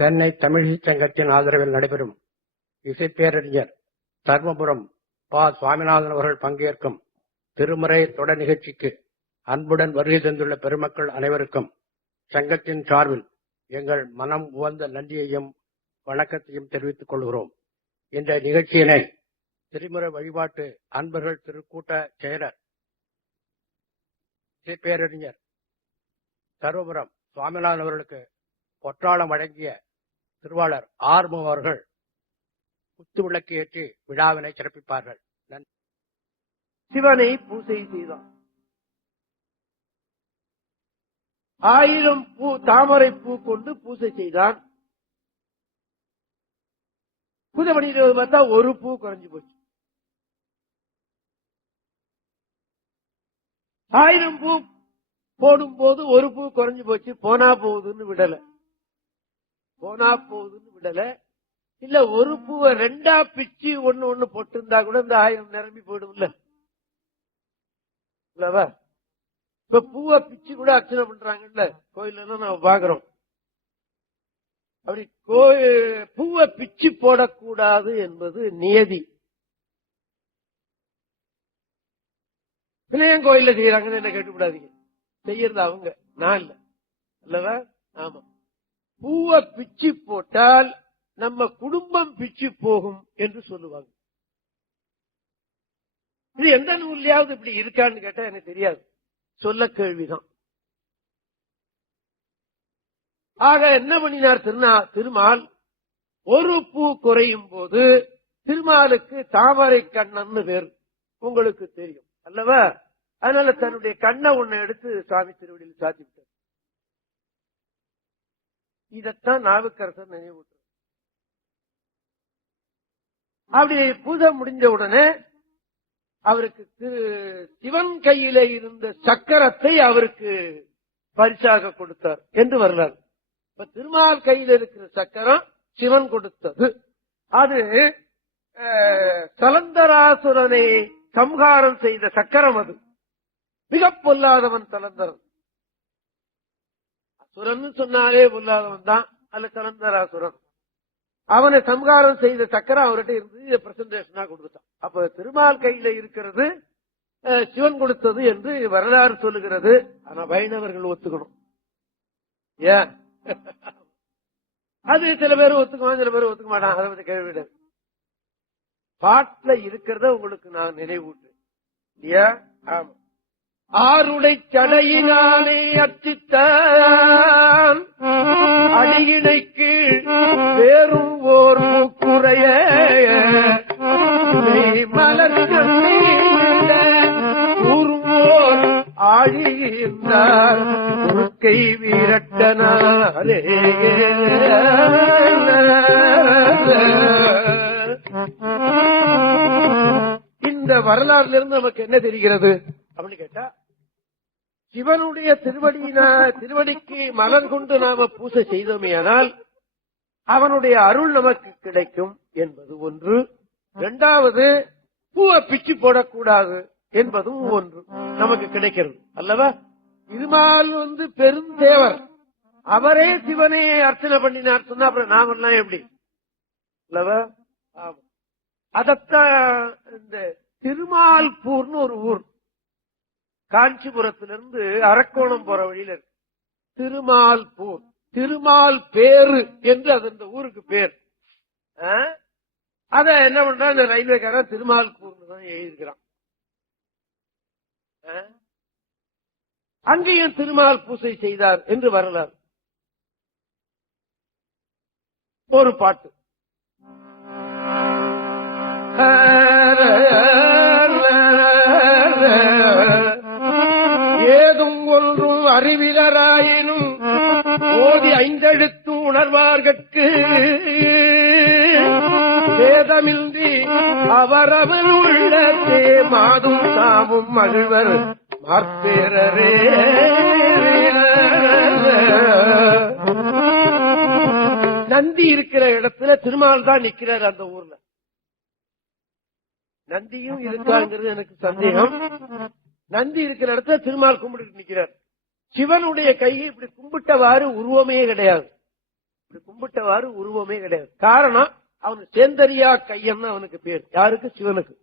சென்னை தமிழிசை சங்கத்தின் ஆதரவில் நடைபெறும் இசைப்பேரறிஞர் தர்மபுரம் ப. சுவாமிநாதன் அவர்கள் பங்கேற்கும் திருமுறை தொடர் நிகழ்ச்சிக்கு அன்புடன் வருகை தந்துள்ள பெருமக்கள் அனைவருக்கும் சங்கத்தின் சார்பில் எங்கள் மனம் உவந்த நன்றியையும் வணக்கத்தையும் தெரிவித்துக் கொள்கிறோம். இந்த நிகழ்ச்சியினை திருமுறை வழிபாட்டு அன்பர்கள் திருக்கூட்ட செயலர் இசைப்பேரறிஞர் தர்மபுரம் சுவாமிநாதன் அவர்களுக்கு பொற்றாளம் வழங்கிய திருவாளர் ஆர்மு அவர்கள் குத்து விளக்கு ஏற்றி விழாவினை சிறப்பிப்பார்கள். சிவனை பூசை செய்தான். 1000 பூ தாமரை பூ கொண்டு பூசை செய்தான். பூஜை பண்ணிட்டு பார்த்தா ஒரு பூ குறைஞ்சு போச்சு. 1000 பூ போடும் போது ஒரு பூ குறைஞ்சு போச்சு. போனா போகுதுன்னு விடல. இல்ல ஒரு பூவை 2ஆ பிச்சு ஒண்ணு போட்டிருந்தா கூட இந்த 1000 நிரம்பி போயிடும்ல. இப்ப பூவை பிச்சு கூட அர்ச்சனை பண்றாங்கல்ல கோயில்ல நம்ம பாக்குறோம். அப்படி பூவை பிச்சு போடக்கூடாது என்பது நியதி. பிள்ளையன் கோயில்ல செய்யறாங்கன்னு என்ன கேட்டுவிடாதீங்க. செய்யறது அவங்க, நான் இல்ல அல்லவா? ஆமா, பூவை பிச்சு போட்டால் நம்ம குடும்பம் பிச்சு போகும் என்று சொல்லுவாங்க. இது எந்த நூல்லையாவது இப்படி இருக்கான்னு கேட்டா எனக்கு தெரியாது, சொல்ல கேள்விதான். ஆக என்ன பண்ணினார் திருமால்? ஒரு பூ குறையும் போது திருமாலுக்கு தாமரை கண்ணன்னு பேர், உங்களுக்கு தெரியும் அல்லவா? அதனால தன்னுடைய கண்ணை ஒண்ணு எடுத்து சுவாமி திருவடியில் சாத்தி விட்டார். இதத்தான் நாவுக்கரசர் நினைவூட்டு. அப்படி பூஜை முடிஞ்ச உடனே அவருக்கு சிவன் கையில இருந்த சக்கரத்தை அவருக்கு பரிசாக கொடுத்தார் என்று வரலாறு. இப்ப திருமால் கையில் இருக்கிற சக்கரம் சிவன் கொடுத்தது. அது சலந்தராசுரனை சம்ஹாரம் செய்த சக்கரம். அது மிக பொல்லாதவன் சலந்தரன். அசுரன் சொன்னாலே பொல்லாதவன் தான். அல்ல சலந்தராசுரன், அவனை சம்ஹாரம் செய்த சக்கரம் அவர்கிட்ட இருந்து பிரசன்டேஷனா கொடுத்தான். அப்ப திருமால் கையில இருக்கிறது சிவன் கொடுத்தது என்று வரலாறு சொல்லுகிறது. ஆனா வைணவர்கள் ஒத்துக்கணும். ஏன்? அது சில பேர் ஒத்துக்குவான், சில பேர் ஒத்துக்க மாட்டான். அதை பத்தி கேள்வி பாட்டுல இருக்கிறத உங்களுக்கு நான் நினைவூட்டேன் இல்லையா? ஆமா. ஆருடை சடையினாலே அச்சித்தான் அடியினைக்கு வேறும் ஓர் மூக்குறைய மலர்கோர் ஆழியிருந்தார் குறுக்கை வீரட்டனாரே. இந்த வரலாறுல இருந்து நமக்கு என்ன தெரிகிறது அப்படின்னு கேட்டா, சிவனுடைய திருவடிக்கு மலர் கொண்டு நாம பூசை செய்தோமே ஆனால் அவனுடைய அருள் நமக்கு கிடைக்கும் என்பது ஒன்று. 2வது, பூவை பிச்சு போடக்கூடாது என்பதும் ஒன்று நமக்கு கிடைக்கிறது அல்லவா? திருமால் பெருந்தேவர், அவரே சிவனை அர்ச்சனை பண்ணினார் சொன்னா அப்புறம் நாமெல்லாம் எப்படி அல்லவா? அதத்தான் இந்த திருமால்பூர்னு ஒரு ஊர் காஞ்சிபுரத்திலிருந்து அரக்கோணம் போற வழியில இருக்கு. திருமால்பூர், திருமால் பேரு என்று அது இந்த ஊருக்கு பேர். அத என்ன பண்றான் இந்த ரயில்வேக்காரன் திருமால்பூர்னு தான் எழுதியிருக்கிறான். அங்கேயும் திருமால் பூசை செய்தார் என்று வரலாறு. ஒரு பாட்டு ஏதும் ஒன்றும் அறிவிலராயினும் ஓதி 5 எழுத்து உணர்வார்கட்கு வேதமின்றி அவரவர் உள்ளே மாதும் தாமும் மகிழ்வர் மார்பேரரே. நந்தி இருக்கிற இடத்துல திருமால் தான் நிக்கிறார். அந்த ஊர்ல நந்தியும் இருக்காங்கிறது எனக்கு சந்தேகம். நந்தி இருக்கிற இடத்துல திருமால் கும்பிட்டு நிக்கிறார். சிவனுடைய கையை இப்படி கும்பிட்டவாறு உருவமே கிடையாது. கும்பிட்டவாறு உருவமே கிடையாது. காரணம், அவன் சேந்தரியா கையன்னு அவனுக்கு பேர். யாருக்கு? சிவனுக்கு.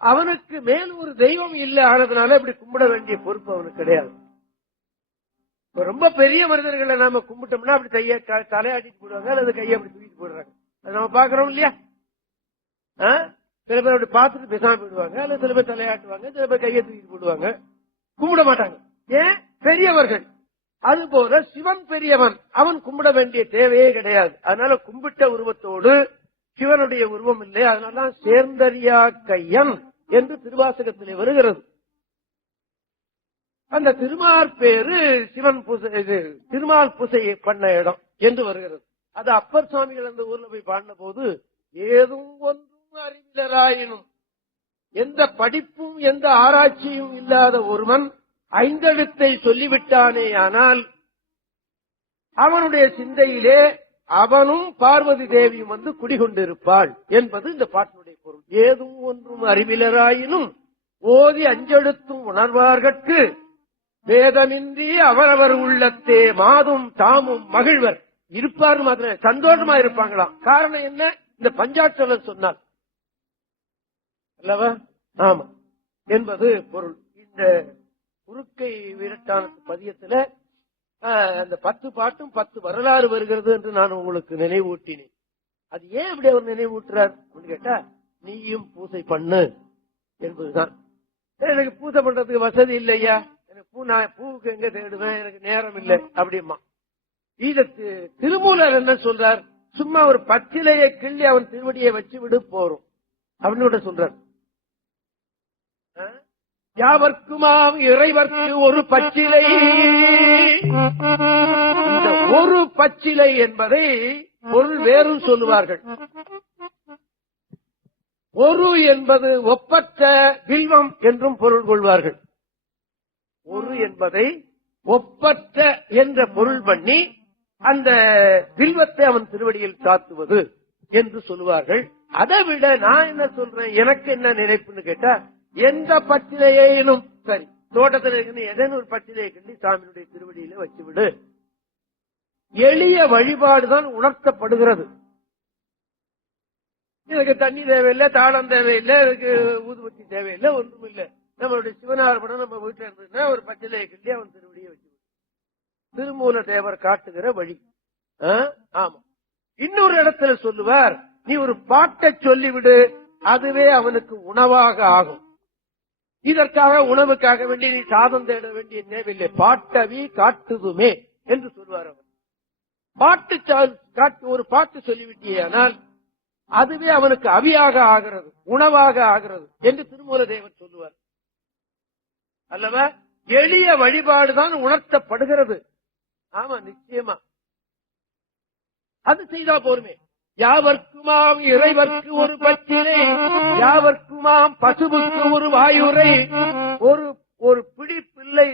அவனுக்கு மேல் ஒரு தெய்வம் இல்ல ஆனதுனால இப்படி கும்பிட வேண்டிய பொறுப்பு அவனுக்கு கிடையாது. ரொம்ப பெரிய மனிதர்களை நாம கும்பிட்டோம்னா அப்படி தலையாட்டிட்டு போடுவாங்க, அல்லது கையை அப்படி தூக்கிட்டு போடுறாங்க. அது நம்ம பாக்குறோம் இல்லையா? சில பேர் அப்படி பார்த்துட்டு பேசாம போயிடுவாங்க, அல்லது சில பேர் தலையாட்டுவாங்க, சில பேர் கையை தூக்கிட்டு போடுவாங்க, கும்பிட மாட்டாங்க. ஏன்? பெரியவர்கள். அதுபோல சிவன் பெரியவன், அவன் கும்பிட வேண்டிய தேவையே கிடையாது. அதனால கும்பிட்ட உருவத்தோடு சிவனுடைய உருவம் இல்லை. அதனால சேர்ந்தறியா கையன் என்று திருவாசகத்திலே வருகிறது. அந்த திருமால் பேரு சிவன் பூசை, திருமால் பூசை பண்ண இடம் என்று வருகிறது. அது அப்பர் சுவாமிகள் அந்த ஊர்ல போய் பாடின போது, ஏதும் ஒன்றும் அறிவிலராயினும், எந்த படிப்பும் எந்த ஆராய்ச்சியும் இல்லாத ஒருவன் ஐந்தெழுத்தை சொல்லிவிட்டானே ஆனால் அவனுடைய சிந்தையிலே அவனும் பார்வதி தேவியும் வந்து குடிகொண்டிருப்பாள் என்பது இந்த பாட்டினுடைய பொருள். ஏதும் ஒன்றும் அறிவிலராயினும் ஓதி அஞ்செழுத்தும் உணர்வார்கட்கு வேதமின்றி அவரவர் உள்ளத்தே மாதும் தாமும் மகிழ்வர் இருப்பார். மாத்திரம் சந்தோஷமா இருப்பாங்களாம். காரணம் என்ன? இந்த பஞ்சாட்சரம் சொன்னால் அல்லவா? ஆமா என்பது பொருள். இந்த குறுக்கை வீரட்டான பதியத்துல அந்த 10 பாட்டும் 10 வரலாறு வருகிறது என்று நான் உங்களுக்கு நினைவூட்டினேன். அது ஏன் இப்படி அவர் நினைவூட்டுறார் கேட்டா, நீயும் பூசை பண்ணு என்பதுதான். எனக்கு பூசை பண்றதுக்கு வசதி இல்லையா, எனக்கு நான் பூவுக்கு எங்க தேடுவேன், எனக்கு நேரம் இல்லை அப்படிமா. இத திருமூலர் என்ன சொல்றார்? சும்மா ஒரு பச்சிலையை கிள்ளி அவன் திருவடியை வச்சு விடு போறோம் அப்படின்னு சொல்றார். யாவர்க்குமாம் இறைவர்க்கு ஒரு பச்சிலை. இந்த ஒரு பச்சிலை என்பதை பொருள் வேறும் சொல்லுவார்கள். ஒரு என்பது ஒப்பற்ற வில்வம் என்றும் பொருள் கொள்வார்கள். ஒரு என்பதை ஒப்பற்ற என்ற பொருள் பண்ணி அந்த வில்வத்தை அவன் திருவடியில் சாத்துவது என்று சொல்லுவார்கள். அதை விட நான் என்ன சொல்றேன், எனக்கு என்ன நினைப்புன்னு கேட்டா, எந்த பச்சிலையிலும் சரி, தோட்டத்தில் இருக்கு எதன் ஒரு பச்சிலையை கண்டி சாமியினுடைய திருவடியில வச்சுவிடு. எளிய வழிபாடுதான் உணர்த்தப்படுகிறது. எனக்கு தண்ணி தேவையில்லை, தாளம் தேவையில்லை, எனக்கு ஊதுபத்தி தேவையில்லை, ஒன்றும் இல்லை. நம்மளுடைய சிவனார் படம் நம்ம வீட்டுல இருந்ததுன்னா ஒரு பச்சிலையை கண்டி அவன் திருவடியை வச்சுவிடு. திருமூல தேவர் காட்டுகிற வழி. ஆமா. இன்னொரு இடத்துல சொல்லுவார், நீ ஒரு பாட்டை சொல்லிவிடு, அதுவே அவனுக்கு உணவாக ஆகும். இதற்காக உணவுக்காக வேண்டி நீ சாதம் தேட வேண்டிய தேவையில்லை, பாட்டவி காட்டுதுமே என்று சொல்வார் அவர். ஒரு பாட்டு சொல்லிவிட்டியே ஆனால் அதுவே அவனுக்கு அவியாக ஆகிறது, உணவாக ஆகிறது என்று திருமூல தேவர் சொல்லுவார் அல்லவா? எளிய வழிபாடுதான் உணர்த்தப்படுகிறது. ஆமா, நிச்சயமா அது செய்தா போருமே. யாவர்க்குமாம் இறைவர்க்கு ஒரு பச்சிலை, யாவர்க்குமாம் பசுவுக்கு ஒரு வாயுரை. ஒரு பிடி பிள்ளை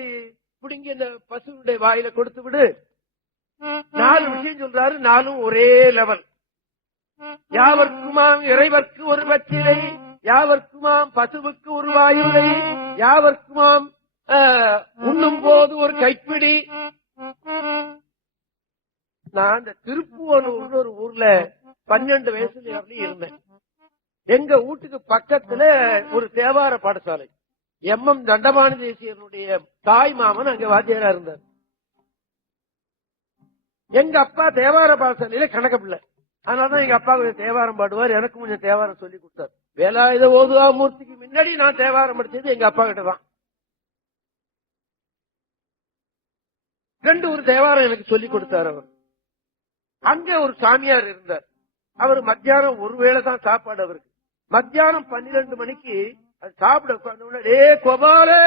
பிடிங்கி இந்த பசுடைய வாயில கொடுத்து விடு. 4 விஷயம் சொல்றாரு, 4ம் ஒரே லெவல். யாவர்க்குமாம் இறைவர்க்கு ஒரு பச்சிலை, யாவர்க்குமாம் பசுவுக்கு ஒரு வாயுரை, யாவர்க்குமாம் உண்ணும் போது ஒரு கைப்பிடி. நான் அந்த திருப்புவனூர்னு ஒரு ஊர்ல 12 வயசுல அப்படி இருந்தேன். எங்க வீட்டுக்கு பக்கத்துல ஒரு தேவார பாடசாலை, MM தண்டபாணி தேசியனுடைய தாய் மாமன் அங்க வாத்தியாரா இருந்தார். எங்க அப்பா தேவார பாடசாலையில கணக்க பிள்ளை. அதனாலதான் எங்க அப்பா கொஞ்சம் தேவாரம் பாடுவார், எனக்கு கொஞ்சம் தேவாரம் சொல்லி கொடுத்தார். வேலாயுத ஓதுவா மூர்த்திக்கு முன்னாடி நான் தேவாரம் படிச்சது எங்க அப்பா கிட்ட தான். 2 ஒரு தேவாரம் எனக்கு சொல்லி கொடுத்தார் அவர். அங்க ஒரு சாமியார் இருந்தார். அவர் மத்தியானம் ஒருவேளை தான் சாப்பாடு அவருக்கு. மத்தியானம் 12 மணிக்கு அது சாப்பிட உட்கார்ந்த, ஏ கோபாலே,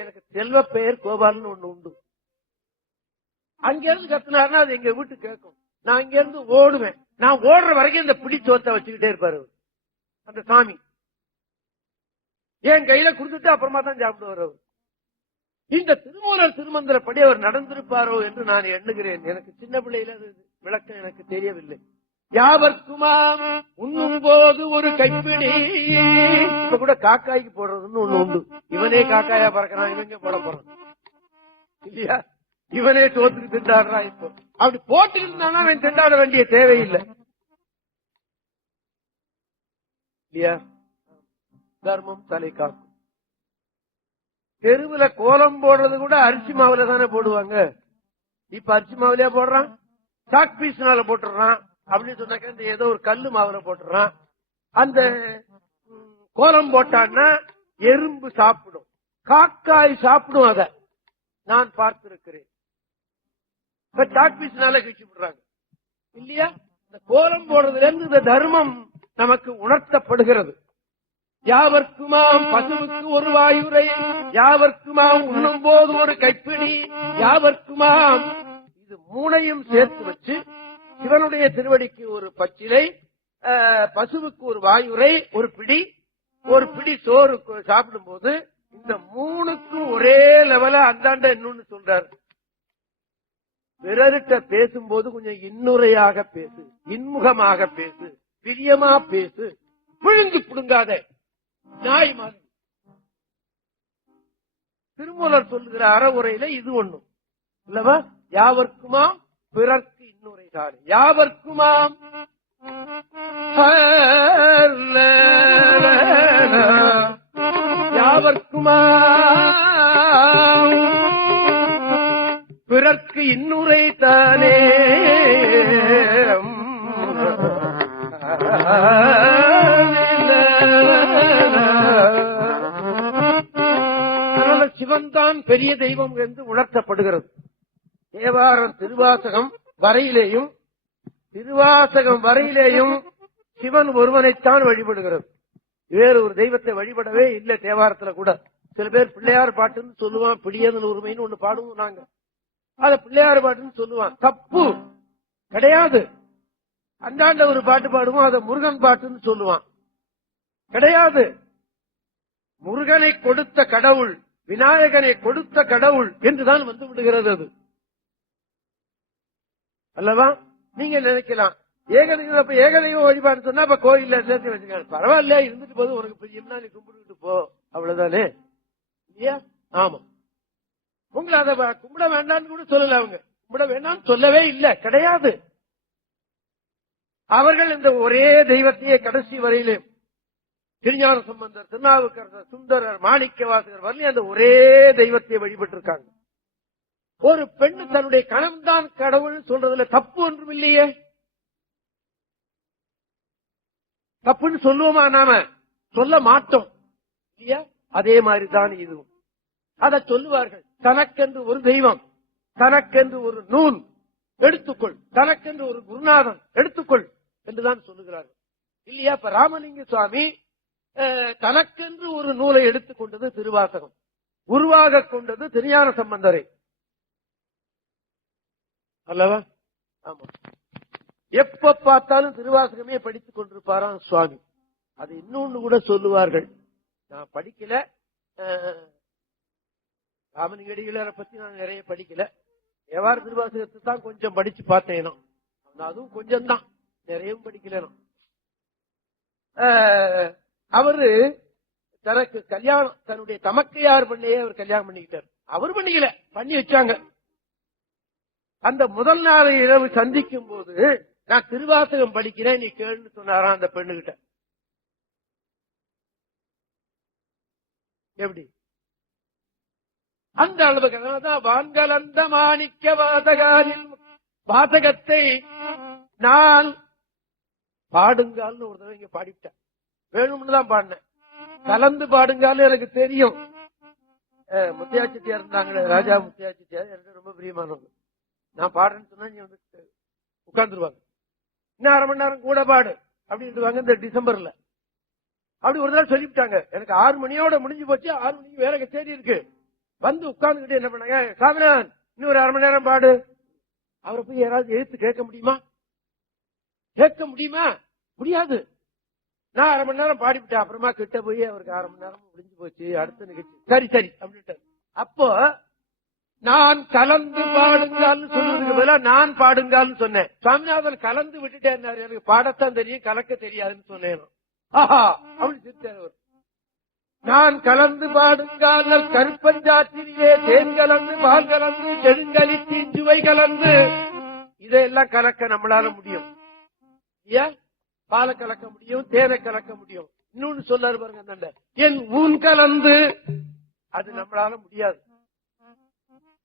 எனக்கு செல்வ பெயர் கோபால்னு ஒண்ணு உண்டு. அங்க இருந்து கத்துனாருன்னா அது எங்க வீட்டு கேட்கும். நான் இங்க இருந்து ஓடுவேன். நான் ஓடுற வரைக்கும் இந்த பிடி சோத்தை வச்சுக்கிட்டே இருப்பாரு அந்த சாமி. என் கையில கொடுத்துட்டு அப்புறமா தான் சாப்பிடுவார் அவர். இந்த திருமூலர் திருமந்திரப்படி அவர் நடந்திருப்பாரோ என்று நான் எண்ணுகிறேன். எனக்கு சின்ன பிள்ளையில விளக்கம் எனக்கு தெரியவில்லை. யாவர்க்குமாம் உண்ணும் போது ஒரு கைப்பிடி. இப்ப கூட காக்காய்க்கு போடுறதுன்னு ஒண்ணு உண்டு. இவனே காக்காயா பறக்கிறான், இவங்க போட போறான் இல்லையா? இவனே சோத்துக்கு திண்டாடுறான். இப்போ அப்படி போட்டு இருந்தானா அவன் திண்டாட வேண்டிய தேவையில்லை இல்லையா? தர்மம் தலை காக்கும். தெருவுல கோலம் போடுறது கூட அரிசி மாவுல தானே போடுவாங்க. இப்ப அரிசி மாவுலயா போடுறான், சாக் பீஸ்னால போட்டுறான். அப்படின்னு சொன்னாக்க இந்த ஏதோ ஒரு கல்லு மாவுல போட்டுறான். அந்த கோலம் போட்டான்னா எறும்பு சாப்பிடும், காக்காய் சாப்பிடும். அத நான் பார்த்திருக்கிறேன். இப்ப சாக் பீஸ்னால கிழிச்சு விடுறாங்க இல்லையா? இந்த கோலம் போடுறதுல இருந்து இந்த தர்மம் நமக்கு உணர்த்தப்படுகிறது. யாவர்க்குமாம் பசுவுக்கு ஒரு வாயுரை, யாவர்க்குமாம் உண்ணும் போது ஒரு கைப்பிடி, யாவர்க்குமாம், இது மூணையும் சேர்த்து வச்சு சிவனுடைய திருவடிக்கு ஒரு பச்சிலை, பசுவுக்கு ஒரு வாயுரை, ஒரு பிடி சோறு சாப்பிடும் போது இந்த மூணுக்கும் ஒரே லெவலா அந்தாண்ட இன்னொன்னு சொல்றாரு. பிறர்கிட்ட பேசும்போது கொஞ்சம் இன்னுரையாக பேசு, இன்முகமாக பேசு, பிரியமா பேசு, விழுந்து புடுங்காத நாய் மாதிரி. திருமூலர் சொல்லுகிற அறவுரையில இது ஒண்ணும் இல்லவா? யாவர்க்குமாம் பிறர்க்கு இன்னுரை சாலை, யாவர்க்குமாம் யாவர்க்குமாம் பிறர்க்கு இன்னுரை தானே. அதனால சிவன்தான் பெரிய தெய்வம் என்று உணர்த்தப்படுகிறது. தேவாரம் திருவாசகம் வரையிலேயும் சிவன் ஒருவனைத்தான் வழிபடுகிறது. வேறு ஒரு தெய்வத்தை வழிபடவே இல்லை. தேவாரத்துல கூட சில பேர் பிள்ளையார் பாட்டுன்னு சொல்லுவான், பிடியதன் உரிமைன்னு ஒண்ணு பாடுவோம் நாங்க, அத பிள்ளையார் பாட்டுன்னு சொல்லுவான். தப்பு கிடையாது. அந்தாண்ட ஒரு பாட்டு பாடுவோம், அத முருகன் பாட்டுன்னு சொல்லுவான். கிடையாது. முருகனை கொடுத்த கடவுள், விநாயகனை கொடுத்த கடவுள் என்றுதான் வந்து விடுகிறது அது அல்லவா? நீங்க நினைக்கலாம் ஏகதெய்வ வழிபாடு சொன்னா அப்ப கோயில்ல சேர்த்து வச்சுக்காங்க, பரவாயில்ல இருந்துட்டு போது, உனக்கு பிரியம்னா நீ கும்பிட்டு போ, அவ்வளவுதானே இல்லையா? ஆமா, உங்களை அதை கும்பிட வேண்டாம்னு கூட சொல்லல. அவங்க கும்பிட வேண்டாம்னு சொல்லவே இல்லை, கிடையாது. அவர்கள் இந்த ஒரே தெய்வத்தையே கடைசி வரையிலே திருஞான சம்பந்தர், திருநாவுக்கரசர், சுந்தரர், மாணிக்க வாசகர் வரலையும் அந்த ஒரே தெய்வத்தை வழிபட்டு இருக்காங்க. ஒரு பெண்ணு தன்னுடைய கணவன்தான் கடவுள் சொல்றதுல தப்பு ஒன்றும் இல்லையே. தப்புன்னு சொல்லுவோமா? நாம சொல்ல மாட்டோம் இல்லையா? அதே மாதிரிதான் இதுவும். அதை சொல்லுவார்கள். தனக்கென்று ஒரு தெய்வம், தனக்கென்று ஒரு நூல் எடுத்துக்கொள், தனக்கென்று ஒரு குருநாதன் எடுத்துக்கொள் என்றுதான் சொல்லுகிறார்கள் இல்லையா? இப்ப ராமலிங்க சுவாமி தனக்கென்று ஒரு நூலை எடுத்துக்கொண்டது திருவாசகம், உருவாக கொண்டது திருஞான சம்பந்தரை அல்லவா? ஆமா. எப்ப பார்த்தாலும் திருவாசகமே படித்துக் கொண்டிருப்பாராம் சுவாமி. அது இன்னொன்னு கூட சொல்லுவார்கள், நான் படிக்கல, ராமலிங்கடிகளை பத்தி நான் நிறைய படிக்கல, எவ்வாறு திருவாசகத்தை தான் கொஞ்சம் படிச்சு பார்த்தேன். அதுவும் கொஞ்சம் தான், நிறையவும் படிக்கல. அவரு தனக்கு கல்யாணம், தன்னுடைய தமக்கையார் பண்ணையே அவர் கல்யாணம் பண்ணிக்கிட்டார். அவர் பண்ணிக்கல, பண்ணி வச்சாங்க. அந்த முதல் நாள் இரவு சந்திக்கும் போது நான் திருவாசகம் படிக்கிறேன், நீ கேளுன்னு சொன்னாராம் அந்த பெண்ணுகிட்ட. எப்படி? அந்த அளவுக்கு வான்கள் அந்த மாணிக்க வாசகாரின் வாசகத்தை நான் பாடுங்கால்னு ஒரு தடவை இங்க பாடிவிட்டேன். வேணும்னு தான் பாடினேன், கலந்து பாடுங்காலும் எனக்கு தெரியும். முத்தியாச்சிட்டியார் இருந்தாங்க, ராஜா முத்தியாச்சிட்டியார், எனக்கு ரொம்ப பிரியமானவங்க. நான் பாடுறேன்னு சொன்னா நீ வந்து உட்கார்ந்துருவாங்க, இன்னும் அரை மணி நேரம் கூட பாடு அப்படின்ட்டுவாங்க. இந்த டிசம்பர்ல அப்படி ஒரு நாள் சொல்லிவிட்டாங்க. எனக்கு 6 மணியோட முடிஞ்சு போச்சு, 6 மணிக்கு வேற கச்சேரி இருக்கு. வந்து உட்கார்ந்துகிட்டு என்ன பண்ணாங்க, சாமிநாதன் இன்னும் ஒரு அரை மணி நேரம் பாடு. அவரை போய் யாராவது எழுத்து கேட்க முடியுமா? முடியாது. நான் அரை மணி நேரம் பாடிவிட்டேன். அப்புறமா கிட்ட போய் அவருக்கு 1/2 மணி நேரம் முடிஞ்சு போச்சு, அடுத்த நிகழ்ச்சி. சரி அப்படின்ட்டு அப்போ நான் கலந்து பாடுங்கால்னு சொல்லுவதுக்கு பதிலா நான் பாடுங்கால்னு சொன்னேன். சாமிநாதன் கலந்து விட்டுட்டேன், எனக்கு பாடத்தான் தெரியும், கலக்க தெரியாதுன்னு சொன்னேன். ஆஹா அப்படி சிரித்தார். நான் கலந்து பாடுங்கால் கருப்பஞ்சாற்றிலே தேன் கலந்து பால் கலந்து செடுங்கலி தீஞ்சுவை கலந்து இதையெல்லாம் கலக்க நம்மளால முடியும். ஏன் பாலை கலக்க முடியும், தேனை கலக்க முடியும். இன்னொன்னு சொல்லாரு பாருங்க, என் ஊன் கலந்து, அது நம்மளால முடியாது,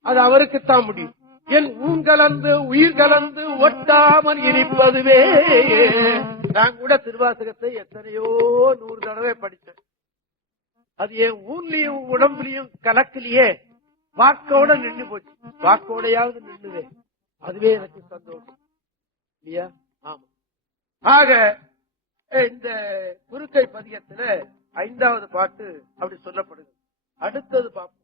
அது அவருக்குத்தான் முடியும். என் ஊன் கலந்து உயிர் கலந்து ஒட்டாமல் இருப்பதுவே. நான் கூட திருவாசகத்தை எத்தனையோ 100 தடவை படித்தேன். அது என் ஊன்லயும் உடம்புலயும் கலக்கலையே, வாக்கோட நின்று போச்சு. வாக்கோடையாவது நின்றுவே, அதுவே எனக்கு சந்தோஷம் இல்லையா? ஆமா. ஆக இந்த குறுக்கை பதிகத்துல 5வது பாட்டு அப்படி சொல்லப்படுது. அடுத்தது பார்ப்போம்.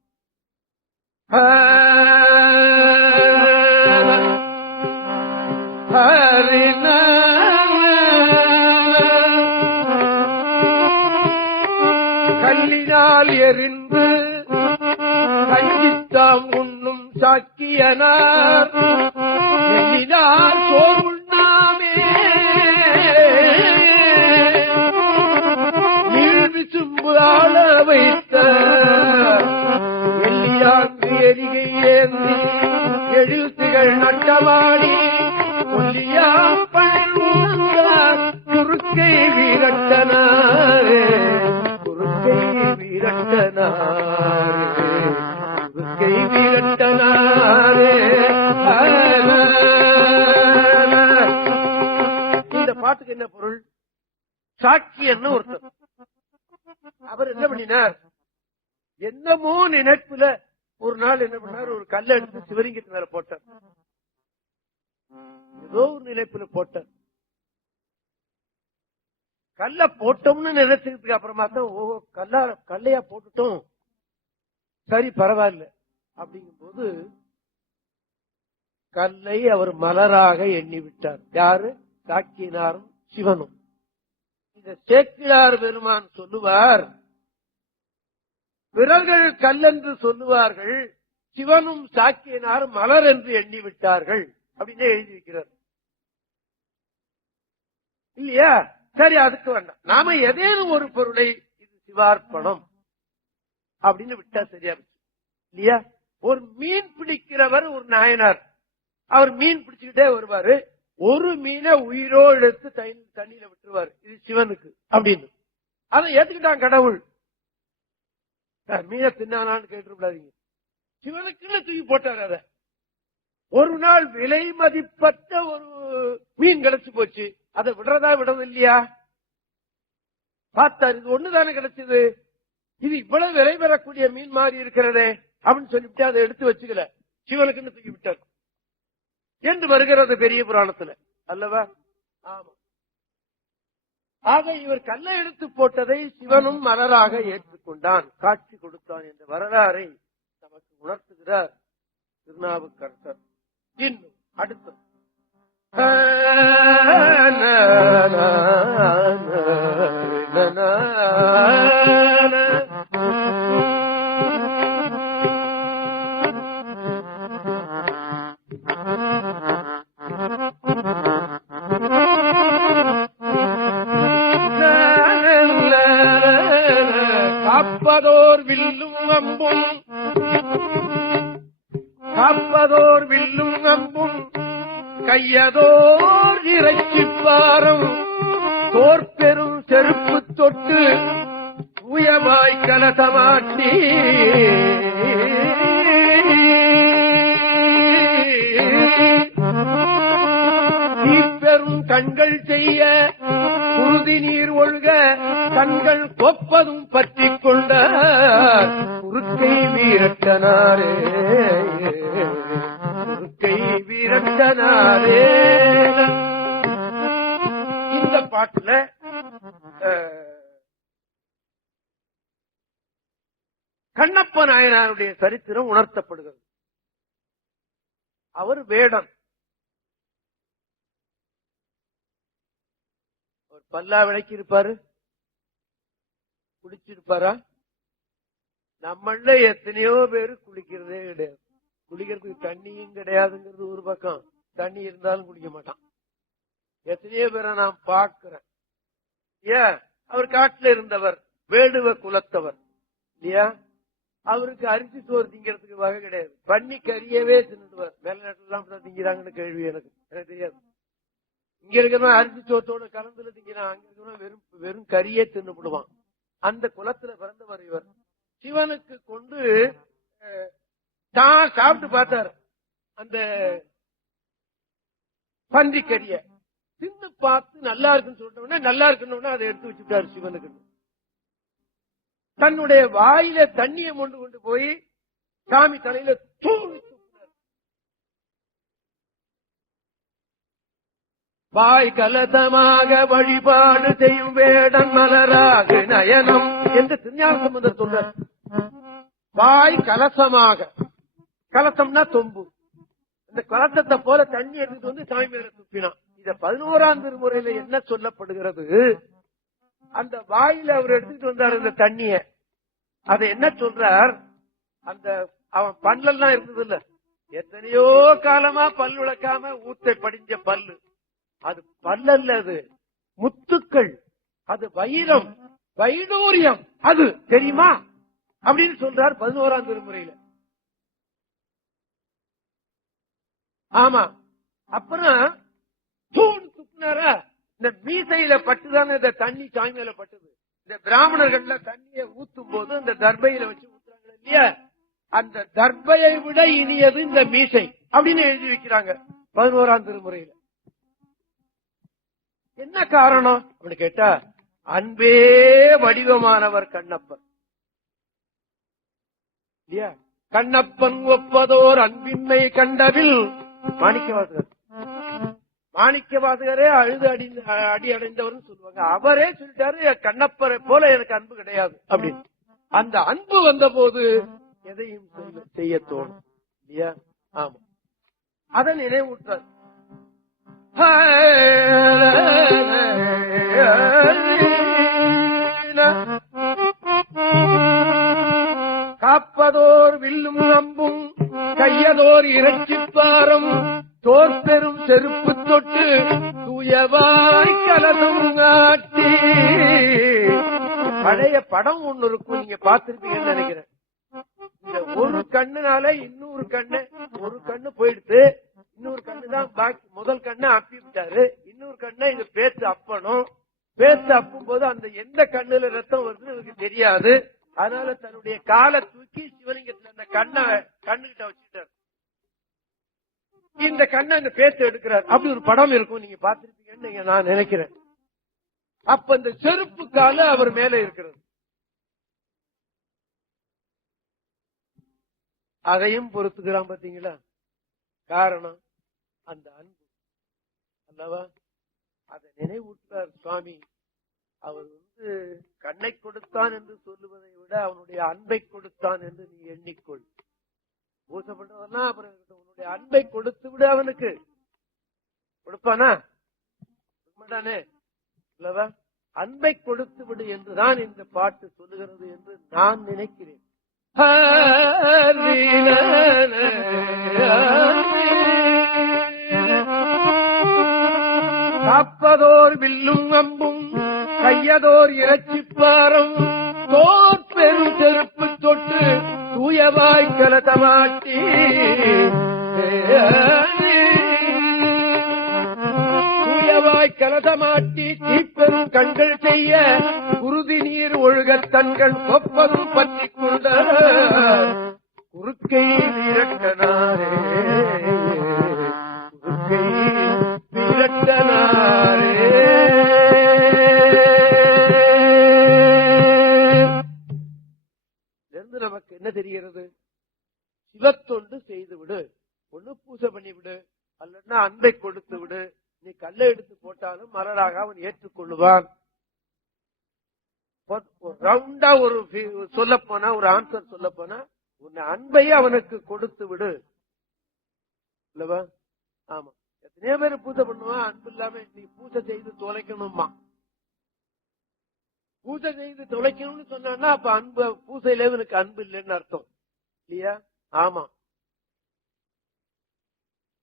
கல்லினால் எரிந்து கஞ்சித்தாம் உண்ணும் சாக்கியனார் எண்ணினார் சோர் உண்ணாமே நீழ்விசும்பு ஆள வைத்த எல்லியாங்கு எரிகை ஏந்தி எழில் திகழ் நட்டமாடி கொல்லியா பழுந்தார் குறுக்கை வீரட்டனாரே, குறுக்கை வீரட்டனாரே, குறுக்கை வீரட்டனாரே. இந்த பாட்டுக்கு என்ன பொருள்? சாக்கியன்னு ஒருத்தர், அவர் என்ன பண்ணினார், என்னமோ நினைப்புல ஒரு நாள் என்ன பண்ணார், ஒரு கல்லை எடுத்து சிவலிங்கத்து மேல போட்டார். ஏதோ ஒரு நினைப்புல போட்டார். கல்ல போட்டோம்னு நினைச்சதுக்கு அப்புறமா தான், ஓ கல்லையா போட்டுட்டோம், சரி பரவாயில்ல அப்படிங்கும் போது கல்லை அவர் மலராக எண்ணி விட்டார். யாரு? சாக்கியனாரும் சிவனும். இந்த சேக்கிழார் பெருமான் சொல்லுவார், பிறர்கள் கல்லென்று சொல்லுவார்கள், சிவனும் சாக்கியனாரும் மலர் என்று எண்ணி விட்டார்கள் அப்படின்னு எழுதி வைக்கிறார் இல்லையா? சரி, அதுக்கு வேண்டாம், நாம ஏதேனும் ஒரு பொருளை இது சிவார்ப்பணம் அப்படின்னு விட்டா சரியா இருக்கு இல்லையா? ஒரு மீன் பிடிக்கிறவர் ஒரு நாயனார், அவர் மீன் பிடிச்சுக்கிட்டே வருவாரு, ஒரு மீனை உயிரோ எடுத்து தண்ணியில விட்டுருவாரு, இது சிவனுக்கு அப்படின்னு. அதை ஏத்துக்கிட்டான் கடவுள். மீனை தின்னானான்னு கேட்டுக்கூடாதீங்க, சிவனுக்குன்னு தூக்கி போட்டார். அத ஒரு நாள் விலை மதிப்பற்ற ஒரு மீன் கிடைச்சு போச்சு, அதை விடுறதா விடவும் இல்லையா? பார்த்தார், இது ஒண்ணுதானே கிடைச்சது, இது இவ்வளவு விலை பெறக்கூடிய மீன் மாதிரி இருக்கிறதே அப்படின்னு சொல்லிவிட்டு அதை எடுத்து வச்சுக்கல, சிவனுக்குன்னு தூக்கி விட்டார் என்று வருகிறது பெரிய புராணத்துல அல்லவா? ஆமா. ஆக இவர் கல்லை எடுத்து போட்டதை சிவனும் மலராக ஏற்றுக்கொண்டான், காட்சி கொடுத்தான் என்ற வரலாறை நமக்கு உணர்த்துகிறார் திருநாவுக்கரசர். இன்னும் அடுத்து காப்பதோர் வில்லும் அம்பும், காப்பதோர் வில்லும் அம்பும் கையதோர் இறைச்சிப்பாரம் தோற்பெரும் செருப்பு தொட்டு உயவாய் கலசமாட்டி நீப்பெரும் கண்கள் செய்ய குருதி நீர் ஒழுக கண்கள் கொப்பதும் பற்றி கொண்ட குறுக்கை வீரட்டனாரே, குறுக்கை வீரட்டனாரே. இந்த பாட்டுல கண்ணப்ப நாயனாருடைய சரித்திரம் உணர்த்தப்படுகிறது. அவர் வேடன், ஒரு பல்லா விளக்கி இருப்பாரு, குளிச்சிருப்பாரா? நம்மள எத்தனையோ பேரு குளிக்கிறதே கிடையாது, குளிக்கிறதுக்கு தண்ணியும் கிடையாதுங்கிறது ஒரு பக்கம், தண்ணி இருந்தாலும் குளிக்க மாட்டான். எத்தனையோ பேரை நான் பார்க்கிறேன். ஏன்? அவர் காட்டுல இருந்தவர், வேடுவ குலத்தவர் இல்லையா? அவருக்கு அரிசி சோறு திங்கிறதுக்கு வகை கிடையாது. பண்ணி கறியவே தின்னுடுவார். வெளிநாட்டுல எல்லாம் திங்கிறாங்கன்னு கேள்வி எனக்கு தெரியாது. இங்க இருக்கிறவன் அரிசி சோத்தோட கலந்துல திங்கிறான், அங்க இருக்கிறவன் வெறும் கறியே தின்னுடுவான். அந்த குலத்துல பிறந்தவர் இவர். சிவனுக்கு கொண்டு தான் சாப்பிட்டு பார்த்தார். அந்த பன்றி கறிய தின்னு பார்த்து நல்லா இருக்குன்னு சொல்லிட்டோம்னா, நல்லா இருக்குன்னு அதை எடுத்து வச்சுட்டாரு சிவனுக்கு. தன்னுடைய வாயில தண்ணியை கொண்டு போய் சாமி தலையில தூவி தூக்கினார். வாய் கலசமாக வழிபாடு செய்யும் வேடன் மலராக நயனம் என்று திருஞான சம்பந்தர் சொல்றார். வாய் கலசமாக, கலசம்னா தொம்பு, இந்த கலசத்தை போல தண்ணி எடுத்துட்டு வந்து சாமி மேல துப்பினான். இத 11ஆம் திருமுறையில என்ன சொல்லப்படுகிறது? அந்த வாயில அவர் எடுத்துட்டு வந்தார் இந்த தண்ணிய. அதை என்ன சொல்றார்? அந்த அவன் பல்லெல்லாம் இருந்தது இல்ல, எத்தனையோ காலமா பல் விளக்காம ஊத்தை படிஞ்ச பல்லு, அது பல்லல்ல, அது முத்துக்கள், அது வைரம், வைடூரியம், அது தெரியுமா அப்படின்னு சொல்றார் 11ஆம் திருமுறையில. ஆமா. அப்புறம் தூண் துப்புனாரா, இந்த மீசையில பட்டுதானே இந்த தண்ணி சாமி மேல பட்டுது. இந்த பிராமணர்கள்ல தண்ணியை ஊத்தும் போது அந்த தர்பையில வச்சு ஊத்துறாங்க இல்லையா, அந்த தர்பையை விட இனியது இந்த மீசை அப்படின்னு எழுதி வைக்கிறாங்க 11ஆம் திருமுறையில. என்ன காரணம் அப்படின்னு கேட்டா, அன்பே வடிவமானவர் கண்ணப்பன் இல்லையா. கண்ணப்பன் ஒப்பதோர் அன்பின்மை கண்டவில் மாணிக்கவாசகர். மாணிக்கவாசகரே அழுது அடி அடைந்தவர் சொல்லுவாங்க. அவரே சொல்லிட்டாரு, கண்ணப்பரை போல எனக்கு அன்பு கிடையாது அப்படின்னு. அந்த அன்பு வந்த போது எதையும் செய்ய தோணும் இல்லையா. ஆமா, அதை நினைவூட்டார். காப்பதோர் வில்லும் நம்பும் கையதோர் இறைச்சிப்பாரம் தோற்பெரும் செருப்பு தொட்டு தூயவாய் கலதும் காட்டி. பழைய படம் ஒண்ணு இருக்கும், நீங்க பார்த்திருப்பீங்கன்னு நினைக்கிறேன். இந்த ஒரு கண்ணுனால இன்னொரு கண்ணு, ஒரு கண்ணு போயிடுத்து, இன்னொரு கண்ணுதான் பாக்கி. முதல் கண்ணை அப்பி விட்டாரு, இன்னொரு கண்ணை இங்க பேத்து அப்பணும். பேத்து அப்பும் போது அந்த எந்த கண்ணுல ரத்தம் வருதுன்னு எனக்கு தெரியாது. அதனால தன்னுடைய காலை தூக்கி சிவலிங்கத்துல அந்த கண்ணுகிட்ட வச்சுட்டார். இந்த கண்ணை அந்த பேத்து எடுக்கிறார். அப்படி ஒரு படம் இருக்கும், நீங்க பார்த்திருப்பீங்கன்னு நான் நினைக்கிறேன். அப்ப இந்த செருப்பு கால அவர் மேல இருக்கிறது. அதையும் பொறுத்துக்கிறான் பாத்தீங்களா. காரணம் அந்த அன்பு அல்லவா. அதை நினைவூட்டார் சுவாமி. அவர் கண்ணை கொடுத்தான் என்று சொல்லுவதை விட அவனுடைய அன்பை கொடுத்தான் என்று நீ எண்ணிக்கொள். பூசை பண்றதெல்லாம் அப்புறம் உன்னுடைய அன்பை கொடுத்து விடு. அவனுக்கு கொடுப்பானா? மாட்டானே அல்லவா. அன்பை கொடுத்து விடு என்றுதான் இந்த பாட்டு சொல்லுகிறது என்று நான் நினைக்கிறேன். காப்பதோர் வில்லும் அம்பும் கையதோர் இறைச்சிப்பாரம் தோற்பெரும் செருப்பு தொட்டு தூயவாய் கலதமாட்டி. தூயவாய் கலதமாட்டி தீப்பெரும் கண்கள் செய்ய குருதி நீர் ஒழுக தன்கள் ஒப்பதும் பற்றி கொண்ட குறுக்கை வீரட்டனாரே, குறுக்கை வீரட்டனாரே. நமக்கு என்ன தெரிகிறது? சிவத்தொண்டு செய்து விடு, ஒண்ணு பூசை பண்ணி விடு, அல்லன்னா அன்பை கொடுத்து விடு. நீ கல்லை எடுத்து போட்டாலும் மலராக அவன் ஏற்றுக்கொள்ளுவான். ரவுண்டா ஒரு சொல்ல போனா, ஒரு ஆன்சர் சொல்ல போனா, உன்னை அன்பை அவனுக்கு கொடுத்து விடு இல்லவா. ஆமா, எத்தனையோ பேர் பூசை பண்ணுவான், அன்பு இல்லாம நீ பூசை செய்து தொலைக்கணுமா. பூஜை செய்து தொலைக்கணும்னு சொன்னா அப்ப அன்பு, பூசையில எனக்கு அன்பு இல்லைன்னு அர்த்தம் இல்லையா. ஆமா,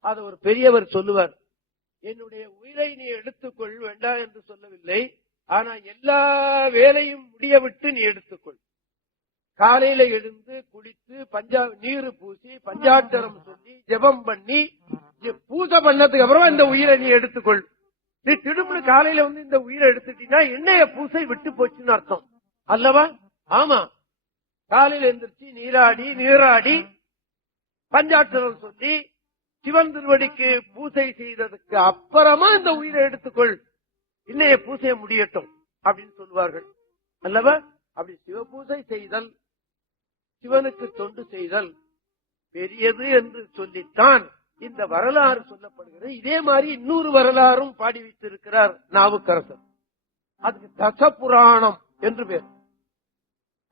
அத ஒரு பெரியவர் சொல்லுவார். என்னுடைய உயிரை நீ எடுத்துக்கொள் வேண்டாம் என்று சொல்லவில்லை, ஆனா எல்லா வேலையும் முடிய விட்டு நீ எடுத்துக்கொள். காலையில எழுந்து குளித்து நீரு பூசி பஞ்சாட்சரம் சொல்லி ஜெபம் பண்ணி பூஜை பண்ணதுக்கு அப்புறம் இந்த உயிரை நீ எடுத்துக்கொள். நீ திரும்ப காலையில வந்து இந்த உயிரை எடுத்துட்டீங்கன்னா என்னைய பூசை விட்டு போச்சுன்னு அர்த்தம் அல்லவா? ஆமா. காலையில எந்திரிச்சு நீராடி பஞ்சாட்சரம் சொல்லி சிவன் திருவடிக்கு பூசை செய்ததுக்கு அப்புறமா இந்த உயிரை எடுத்துக்கொள், இன்னைய பூசையை முடியட்டும் அப்படின்னு சொல்லுவார்கள் அல்லவா? அப்படி சிவபூசை செய்தல், சிவனுக்கு தொண்டு செய்தல் பெரியது என்று சொல்லித்தான் இந்த வரலாறு சொல்லப்படுகிறது. இதே மாதிரி இன்னொரு வரலாறும் பாடி வைத்திருக்கிறார் நாவுக்கரசர். அதுக்கு தசபுராணம் என்று பேர்.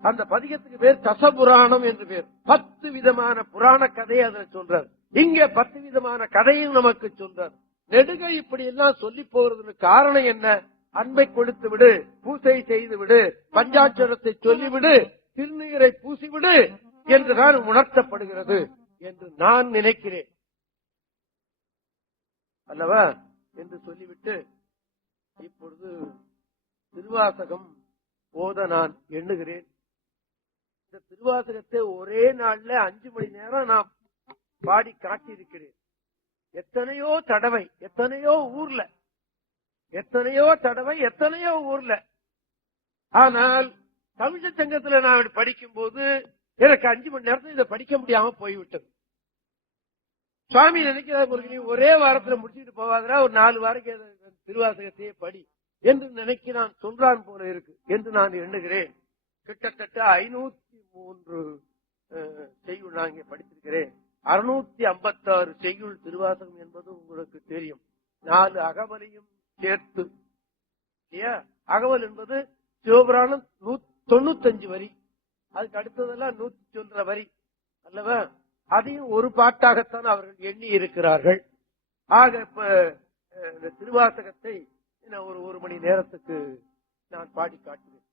அந்த பதிகத்துக்கு பேர் தசபுராணம் என்று பேர். 10 விதமான புராண கதையை அதில் சொல்றார். இங்க 10 விதமான கதையும் நமக்கு சொல்றார். நெடுக இப்படி எல்லாம் சொல்லி போறதுக்கு காரணம் என்ன? அன்பை கொடுத்து விடு, பூசை செய்து விடு, பஞ்சாட்சரத்தை சொல்லிவிடு, திருநீரை பூசிவிடு என்றுதான் உணர்த்தப்படுகிறது என்று நான் நினைக்கிறேன் அல்லவா? என்று சொல்லிவிட்டு இப்பொழுது திருவாசகம் ஓத நான் எண்ணுகிறேன். இந்த திருவாசகத்தை ஒரே நாள்ல 5 மணி நேரம் நான் பாடி காட்டியிருக்கிறேன். எத்தனையோ தடவை, எத்தனையோ ஊர்ல. ஆனால் தமிழ் சங்கத்துல நான் படிக்கும் போது எனக்கு 5 மணி நேரத்தில் இதை படிக்க முடியாம போய்விட்டது. சுவாமி நினைக்கிறார், நீ ஒரே வாரத்துல முடிச்சுட்டு போவாதா, ஒரு 4 வாரம் திருவாசகத்தையே படி என்று நினைக்கிறான், சொல்றான் போல இருக்கு என்று நான் எண்ணுகிறேன். கிட்டத்தட்ட 503 செய்யுள் நான் இங்கே படித்திருக்கிறேன். 656 செய்யுள் திருவாசகம் என்பது உங்களுக்கு தெரியும். 4 அகவலையும் சேர்த்து. அகவல் என்பது சிவபுராணம் 95 வரி, அதுக்கு அடுத்ததெல்லாம் 100 சொல்ற வரி அல்லவா? அதையும் ஒரு பாட்டாகத்தான் அவர்கள் எண்ணி இருக்கிறார்கள். ஆக இப்ப இந்த திருவாசகத்தை ஒரு மணி நேரத்துக்கு நான் பாடி காட்டுவேன்.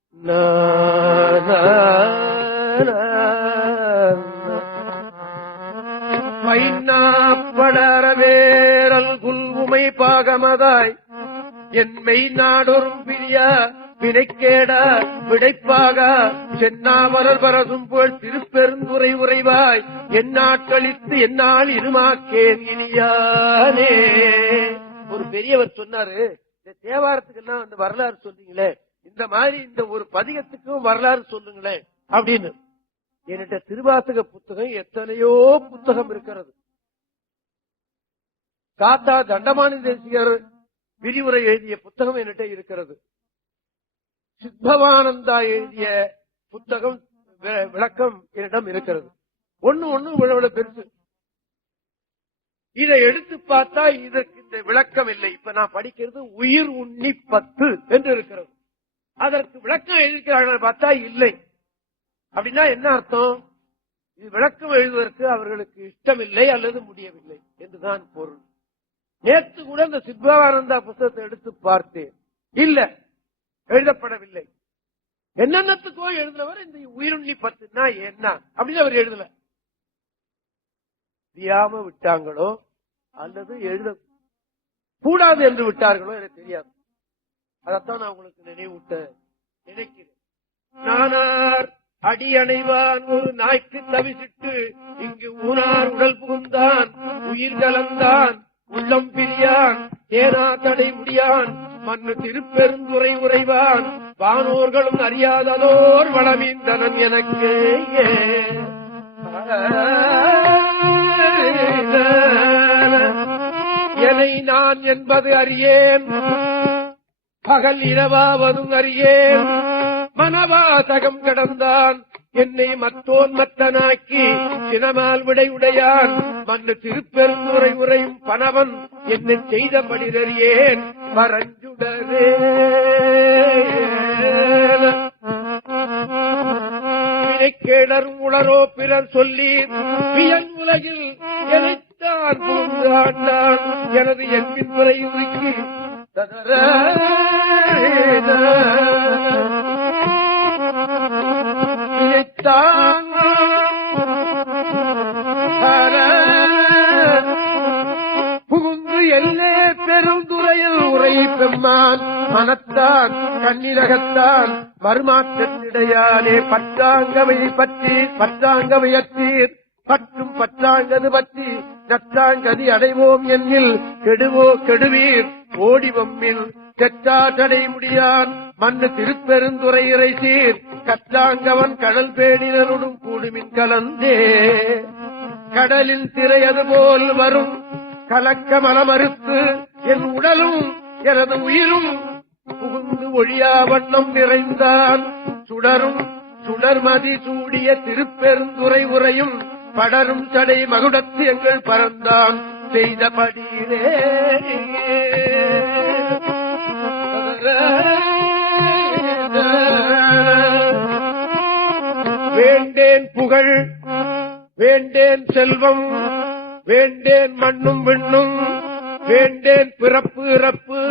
படரவேரல் குல்வுமை பாகமதாய் என்மை நாடொரும் பிரியா வினைக்கேடா விடைப்பாக சென்னாவரல் பரசும் புகழ் திருப்பெருந்துறை உறைவாய் எந்நாட்களித்து என்னால் இருமாக்கேன் இனியானே. ஒரு பெரியவர் சொன்னாரு, இந்த தேவாரத்துக்கெல்லாம் அந்த வரலாறு சொல்றீங்களே, இந்த மாதிரி இந்த ஒரு பதிகத்துக்கும் வரலாறு சொல்லுங்களேன் அப்படின்னு. என்கிட்ட திருவாசக புத்தகம் எத்தனையோ புத்தகம் இருக்கிறது. காத்தா தண்டமானி தேசிகர் விரிவுரை எழுதிய புத்தகம் என்கிட்ட இருக்கிறது. சித்பவானந்தா எழுதிய புத்தகம் விளக்கம் என்னிடம் இருக்கிறது. ஒண்ணு பெருசு. இதை எடுத்து பார்த்தா இதற்கு இந்த விளக்கம் இல்லை. இப்ப நான் படிக்கிறது உயிர் உண்ணி 10 என்று இருக்கிறது. அதற்கு விளக்கம் எழுதியிருக்கிறார்கள் பார்த்தா இல்லை. அப்படின்னா என்ன அர்த்தம்? இது விளக்கம் எழுதுவதற்கு அவர்களுக்கு இஷ்டமில்லை அல்லது முடியவில்லை என்றுதான் பொருள். நேற்று கூட இந்த சித்பவானந்தா புத்தகத்தை எடுத்து பார்த்தேன், இல்ல எழுதப்படவில்லை. என்னென்னத்துக்கோ எழுதினவர் இந்த உயிருண்ணி 10ன்னா என்ன அப்படின்னு அவர் எழுதல. தெரியாம விட்டாங்களோ அல்லது எழுத கூடாது என்று விட்டார்களோ எனக்கு தெரியாது. அதத்தான் நான் உங்களுக்கு நினைவூட்ட நினைக்கிறேன். நானார் அடி அணைவான் ஒரு நாய்க்கு தவிசிட்டு இங்கு ஊனார் உடல் புகுந்தான் உயிர் கலந்தான் உள்ளம் பிரியான் தேனா தடை முடியான் மண்ணு திருப்பெருந்துறை உறைவான் வானோர்களும் அறியாததோர் வளமீந்தனன் எனக்கு. என்னை நான் என்பது அறியேன், பகல் இரவாவதும் அறியேன், மனவாசகம் கடந்தான் என்னை மத்தோன் மத்தனாக்கி சினமால் விடை உடையான் மண்ணு திருப்பெருந்துறை உரையும் பணவன் என்னை செய்தபடிதறியேன் மரஞ்சுடரே. வினைக்கேடரும் உளரோ பிறர் சொல்லி வியன் உலகில் எனைத்தான் பூந்தாண்டான் எனது என்பின் முறை உருக்கி புகுந்து எல்லே பெருந்துறையில் உரை பெம்மான் மனத்தான் கண்ணிலகத்தான் மறுமாற்றத்திடையானே பற்றாங்கவை பற்றி பற்றாங்கவையற்றீர் பற்றும் பற்றாங்கது பற்றி நற்றாங்கதி அடைவோம் என்னில் கெடுவீர் ஓடி வம்மில் தெற்றா தடை முடியான் மண்ணு திருப்பெருந்துறை இறை சீர் கற்றாங்கவன் கடல் பேணினருடும் கூடுமின் கலந்தே கடலில் திரையது போல் வரும் கலக்க மலமறுத்து என் உடலும் எனது உயிரும் புகுந்து ஒழியா வண்ணம் நிறைந்தான் சுடரும் சுடர்மதி சூடிய திருப்பெருந்துறை உரையும் படரும் தடை மகுடத்து எங்கள் பறந்தான் செய்தபடியிலே வேண்டேன் புகழ் வேண்டேன் செல்வம் வேண்டேன் மண்ணும் விண்ணும் வேண்டேன் பிறப்பு இறப்பு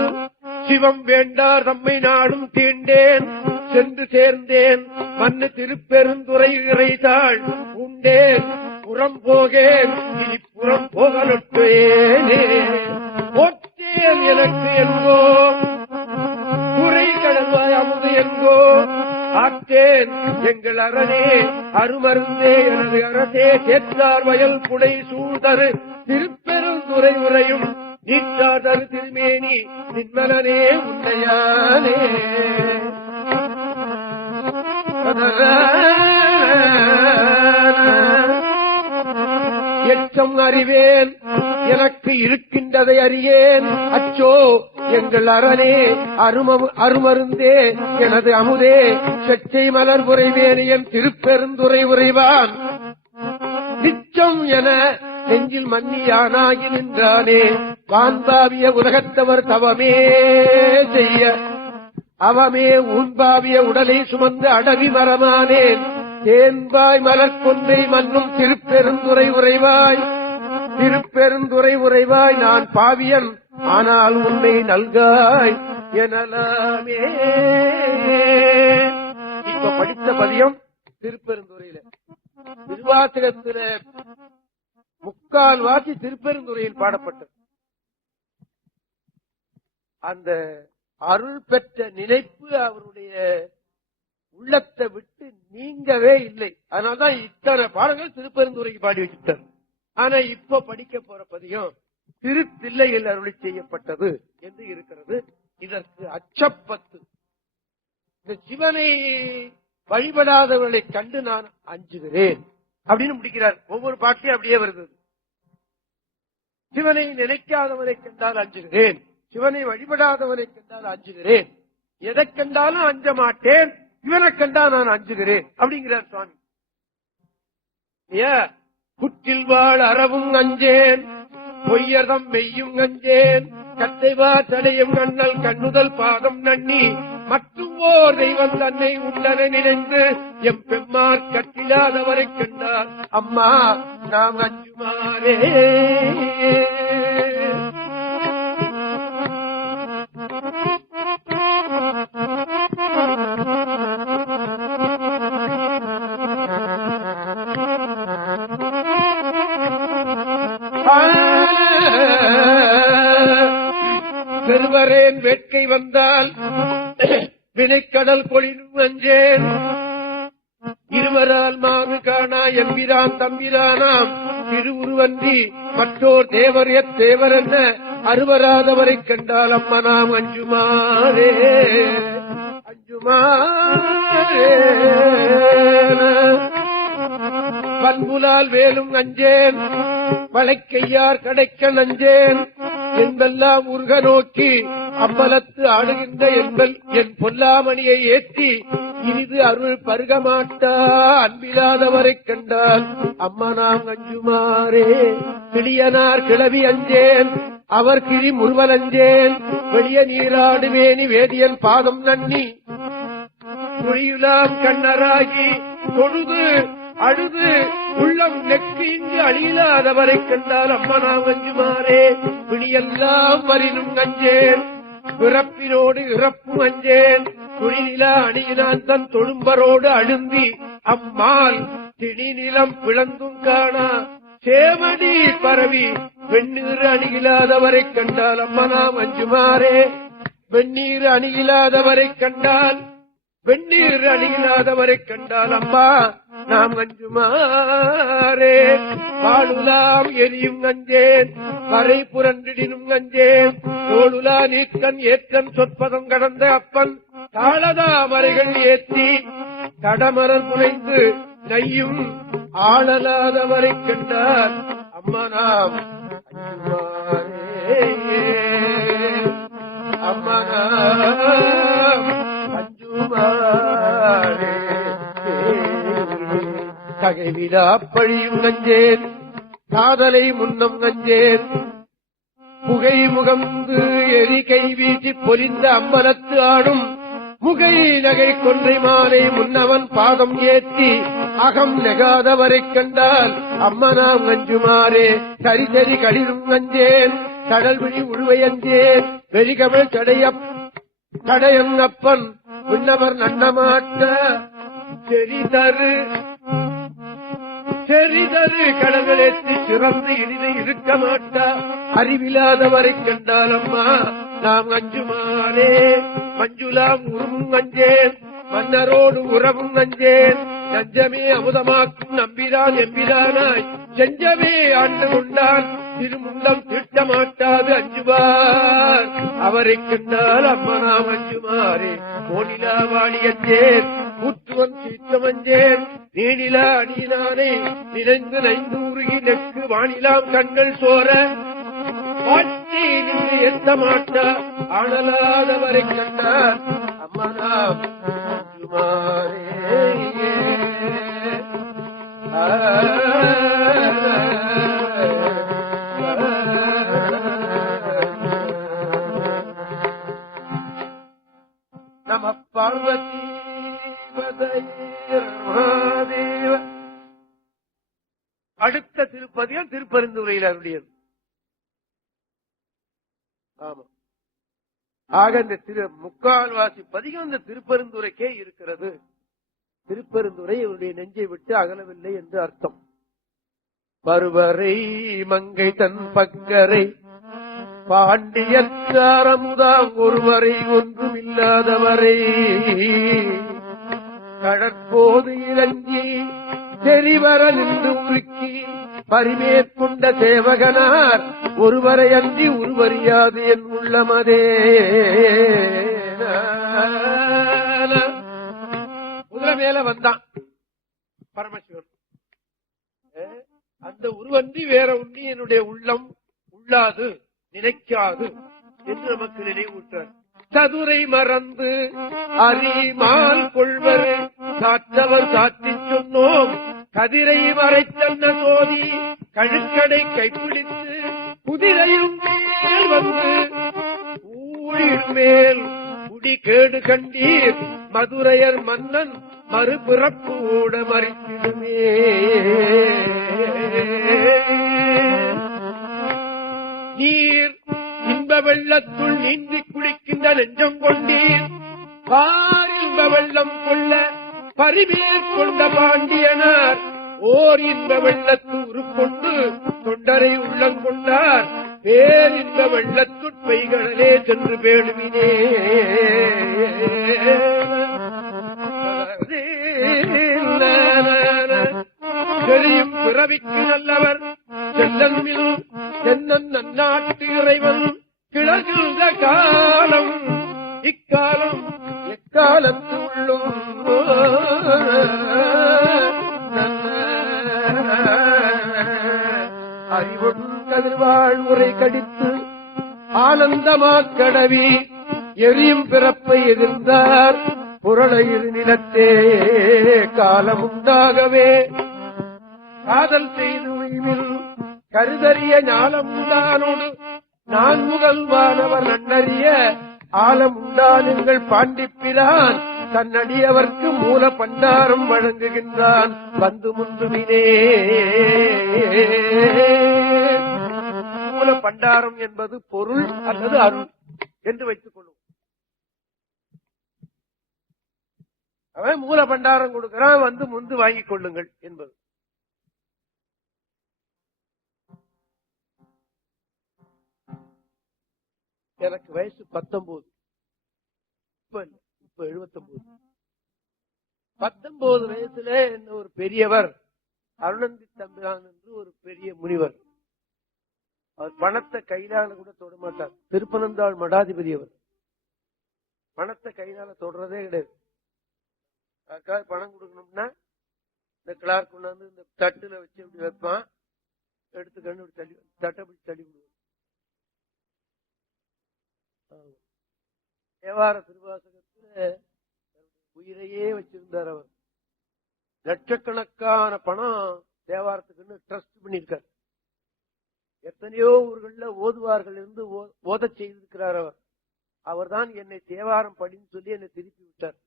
சிவம் வேண்டார் தம்மை நாடும் தீண்டேன் சென்று சேர்ந்தேன் மண்ணு திருப்பெருந்துறை இறைதாள் உண்டேன் புறம் போகேன் இனி புறம் போகலட்டேனே போற்றேன் எனக்கு என்கோ குறை கடல்வாய் அமுது என்கோ ஆற்றேன் எங்கள் அரணே அருமருந்தே எனது அரசே சேற்றார் வயல் புடை சூழ்தரு திருப்பெருந்துறை உரையும் நீற்றாதரு திருமேனி நின்மலனே உன்னையானே எச்சம் அறிவேன் எனக்கு இருக்கின்றதை அறியேன் அச்சோ எங்கள் அரணே அருமருந்தே எனது அமுதே செச்சை மலர் உரைவேனியன் திருப்பெருந்துறை உரைவான் நிச்சம் என நெஞ்சில் மன்னியானாகி நின்றானே வான்பாவிய உலகத்தவர் தவமே செய்ய அவமே ஊன்பாவிய உடலை சுமந்து அடவி மரமானேன் தேன்பாய் மலர் கொன்றை மன்னும் திருப்பெருந்துறை உரைவாய் நான் பாவியன் ஆனால் உன்னை நல்காய் எனலாமே. இப்ப படித்த பதியம் திருப்பெருந்துறையில திருவாசகத்தில முக்கால் வாசி திருப்பெருந்துறையில் பாடப்பட்டது. அந்த அருள் பெற்ற நினைப்பு அவருடைய உள்ளத்தை விட்டு நீங்கவே இல்லை. அதனால்தான் இத்தனை பாடங்கள் திருப்பெருந்துறைக்கு பாடி வச்சுட்டார். ஆனா இப்ப படிக்க போற பதியம் திருத்தில்லையில் அருளி செய்யப்பட்டது என்று இருக்கிறது. இதற்கு அச்சப்பத்து. இந்த சிவனை வழிபடாதவர்களை கண்டு நான் அஞ்சுகிறேன் அப்படின்னு முடிக்கிறார். ஒவ்வொரு பாட்டிலும் அப்படியே வருது. சிவனை நினைக்காதவரை கண்டால் அஞ்சுகிறேன், சிவனை வழிபடாதவரை கண்டால் அஞ்சுகிறேன், எதை கண்டாலும் அஞ்ச மாட்டேன், இவனை கண்டா நான் அஞ்சுகிறேன் அப்படிங்கிறார் சுவாமி. புற்றில் வாழ் அறவும் அஞ்சேன், பொய்யதம் மெய்யும் அஞ்சேன், கத்தைவா தடையும் கண்ணல் கண்ணுதல் பாதம் நன்னி மற்றும் ஓர் தெய்வம் தன்னை உள்ளன நினைந்து எம் பெம்மார் கட்டிலாதவரை கண்டார் அம்மா நாம் அஞ்சுமாறே. பெருவரேன் வேட்கை வந்தால் வினைக்கடல் பொழிலும் அஞ்சேன், இருவரால் மாறு காணா எம்பிரான் தம்பிரானாம் திருவுருவன்றி மற்றோர் தேவர் தேவர் என்ன அருவராதவரை கண்டால் அம்மா நாம் அஞ்சுமாறே அஞ்சுமாறே. பண்புலால் வேலும் அஞ்சேன், வளைக்கையார் கடைக்க நஞ்சேன், என்பெல்லாம் உருக நோக்கி அம்பலத்து ஆடுகின்ற என் பொல்லாமணியை ஏற்றி இனிது அருள் பருக மாட்டா அன்பிலாதவரை கண்டால் அம்மா நாம் அஞ்சுமாறே. கிளியனார் கிளவி அஞ்சேன், அவர் கிளி முருவல் அஞ்சேன், வெளிய நீராடுவேனி வேதியன் பாதம் நன்னி மொழியுலாம் கண்ணராகி தொழுது அழுது உள்ளம் நெக்கு இங்கு அழியிலாதவரை கண்டால் அம்மா நாம் அஞ்சுமாறே. பிணியெல்லாம் வரினும் அஞ்சேன், பிறப்பினோடு இறப்பும் அஞ்சேன், துணிநிலா அணியினான் தன் தொழும்பரோடு அழுந்தி அம்மாள் திணி நிலம் பிளந்தும் காணா சேமடி பரவி பெண்ணீர் அணியிலாதவரை கண்டால் அம்மா நாம் அஞ்சுமாறே. வெந்நீர் அணியில்லாதவரை கண்டால் வெந்நீர் அணியில்லாதவரை கண்டால் அம்மா நாம் அஞ்சுமாறே. வாழுலாம் எரியும் நஞ்சேன் வரை புரண்டிடினும் நஞ்சேன் தோளுலா நீக்கன் ஏற்கன் சொற்பதம் கடந்த அப்பன் தாளதாமரைகள் ஏற்றி தடமரல் புனைந்து நையும் ஆளலாதவரை கண்டால் அம்மா நாம் அஞ்சுமாறே. அம்மா நாம் அஞ்சுமாறே. தகைவிலா பழியும் நஞ்சேன் காதலை முன்னம் நஞ்சேன் புகை முகந்து எரி கை வீசி பொலிந்த அம்பலத்து ஆடும் முகை நகை கொன்றை மாலை முன்னவன் பாதம் ஏற்றி அகம் நெகாதவரை கண்டால் அம்மனாம் அஞ்சுமாறே. சரி சரி களிரும் நஞ்சேன் கடல் விழி உழுவையஞ்சேன் வெறிகவள் தடையன் அப்பன் விண்ணவர் நன்னமாட்ட செறிதரு கடவுளேற்றி சிறந்து இனிதை இருக்க மாட்டா அறிவில்லாதவரை கண்டால் அம்மா நாம் அஞ்சுமாறே. மஞ்சுலாம் உருவும் அஞ்சேன் மன்னரோடு உறவும் அஞ்சேன் நஞ்சமே அமுதமாக்கும் நம்பிரான் எம்பிரானாய் செஞ்சமே ஆண்டு கொண்டான் திருமுள்ளம் திட்ட மாட்டாது அஞ்சுவார் அவரை கண்டால் அம்மா நாம் அஞ்சுமாறே. கோணிலா வாணி அஞ்சேன் கூத்துவன் சீற்றமஞ்சேன் நீனிலா அணியினானே நினைந்து நைந்து உருகி நெக்கு வானிலாம் கண்கள் சோர வாட்டி நின்று எத்த மாட்டா ஆளலாதவரை கண்டார் அம்மா நாம் அஞ்சுமாறே. நம பார்வதி அடுத்த திருப்பதியம் திருப்பெருந்துறையில் அருளியது. ஆமா, ஆக இந்த முக்கால்வாசி பதிகம் இந்த திருப்பெருந்துறைக்கே இருக்கிறது. திருப்பெருந்துறை இவருடைய நெஞ்சை விட்டு அகலவில்லை என்று அர்த்தம். பருவரை மங்கை தன் பக்கரை பாண்டியத்தாரமுதாம் ஒருவரை ஒன்றும் இல்லாதவரை கடற்போது இறங்கி தெரிவர நின்று உருக்கி பரிமேற்கொண்ட சேவகனார் ஒருவரை அன்றி உருவறியாது என் உள்ளமதே. குதிரை மேல வந்தான் பரமசிவன். அந்த உருவன்றி வேற உண்ணி என்னுடைய உள்ளம் உள்ளாது நினைக்காது என்று நமக்கு நினைவூட்டார். சதுரை மறந்து அறிமால் கொள்வர் சாற்றவர் சாற்றி சொன்னோம் கதிரை மறைத்தன்ன சோதி கழுக்கடை கைப்பிடித்து குதிரையும் மேல் வந்து ஊழிர் மேல் குடி கேடு கண்டீர் மதுரையர் மன்னன் மறுபிறப்பு ஓட மறித்திடுமே. நீர் இன்ப வெள்ளத்துள் நீந்தி குளிக்கின்ற நெஞ்சம் கொண்டீர் பார் இன்ப வெள்ளம் கொள்ள பரிமேற்கொண்ட பாண்டியனார் ஓர் இன்ப வெள்ளத்து உருக்கொண்டு தொண்டரை உள்ளங்கொண்டார் பேர் இன்ப வெள்ளத்துட்பைகளே சென்று பேடுவினே. தெரியும் பிறவிக்கு நல்லவர் செல்லன்மில் தென்னன் நன்னாட்டு இறைவன் கிழகின்ற காலம் இக்காலம் எக்காலத்து உள்ளும் அறிவொன் கதிர்வாழ் உரை கடித்து ஆனந்தமாக் கடவி எரியும் பிறப்பை எதிர்ந்தார் புரளையிரு நிலத்தே காலம் உண்டாகவே காதல் செய்து உய்வில் கருதறிய ஞாலம் உண்டானோடு நான் முதல்வானவர் நன்னறிய ஆலம் உண்டான் எங்கள் பாண்டிப்பிரான் தன்னடியவர்க்கு மூல பண்டாரம் வழங்குகின்றான் வந்து முந்துவினே. மூல பண்டாரம் என்பது பொருள் அல்லது அருள் என்று வைத்துக் கொள்ளும். அவன் மூல பண்டாரம் கொடுக்கிறான், வந்து முந்து வாங்கிக் கொள்ளுங்கள் என்பது. எனக்கு வயசு 19. இப்ப 79. 19 வயசுல என்ன ஒரு பெரியவர் அருணந்தி தம்பிரான் என்று ஒரு பெரிய முனிவர். அவர் பணத்தை கையிலால கூட தொட மாட்டார். திருப்பனந்தாள் மடாதிபதி. அவர் பணத்தை கையிலால தொடுறதே கிடையாது. யாருக்காவது பணம் கொடுக்கணும்னா இந்த கிளார்க் கொண்டாந்து இந்த தட்டுல வச்சு இப்படி வைப்பான், எடுத்து கண்ணு தள்ளி தட்டை பிடிச்சி தள்ளி விடுவார். தேவார திருவாசகத்துல உயிரையே வச்சிருந்தார். அவர் லட்சக்கணக்கான பணம் தேவாரத்துக்குன்னு ட்ரஸ்ட் பண்ணிருக்கார். எத்தனையோ ஊர்கள்ல ஓதுவார்கள் இருந்து ஓத செய்திருக்கிறார். அவர் தான் என்னை தேவாரம் படின்னு சொல்லி என்னை திருப்பி விட்டார்.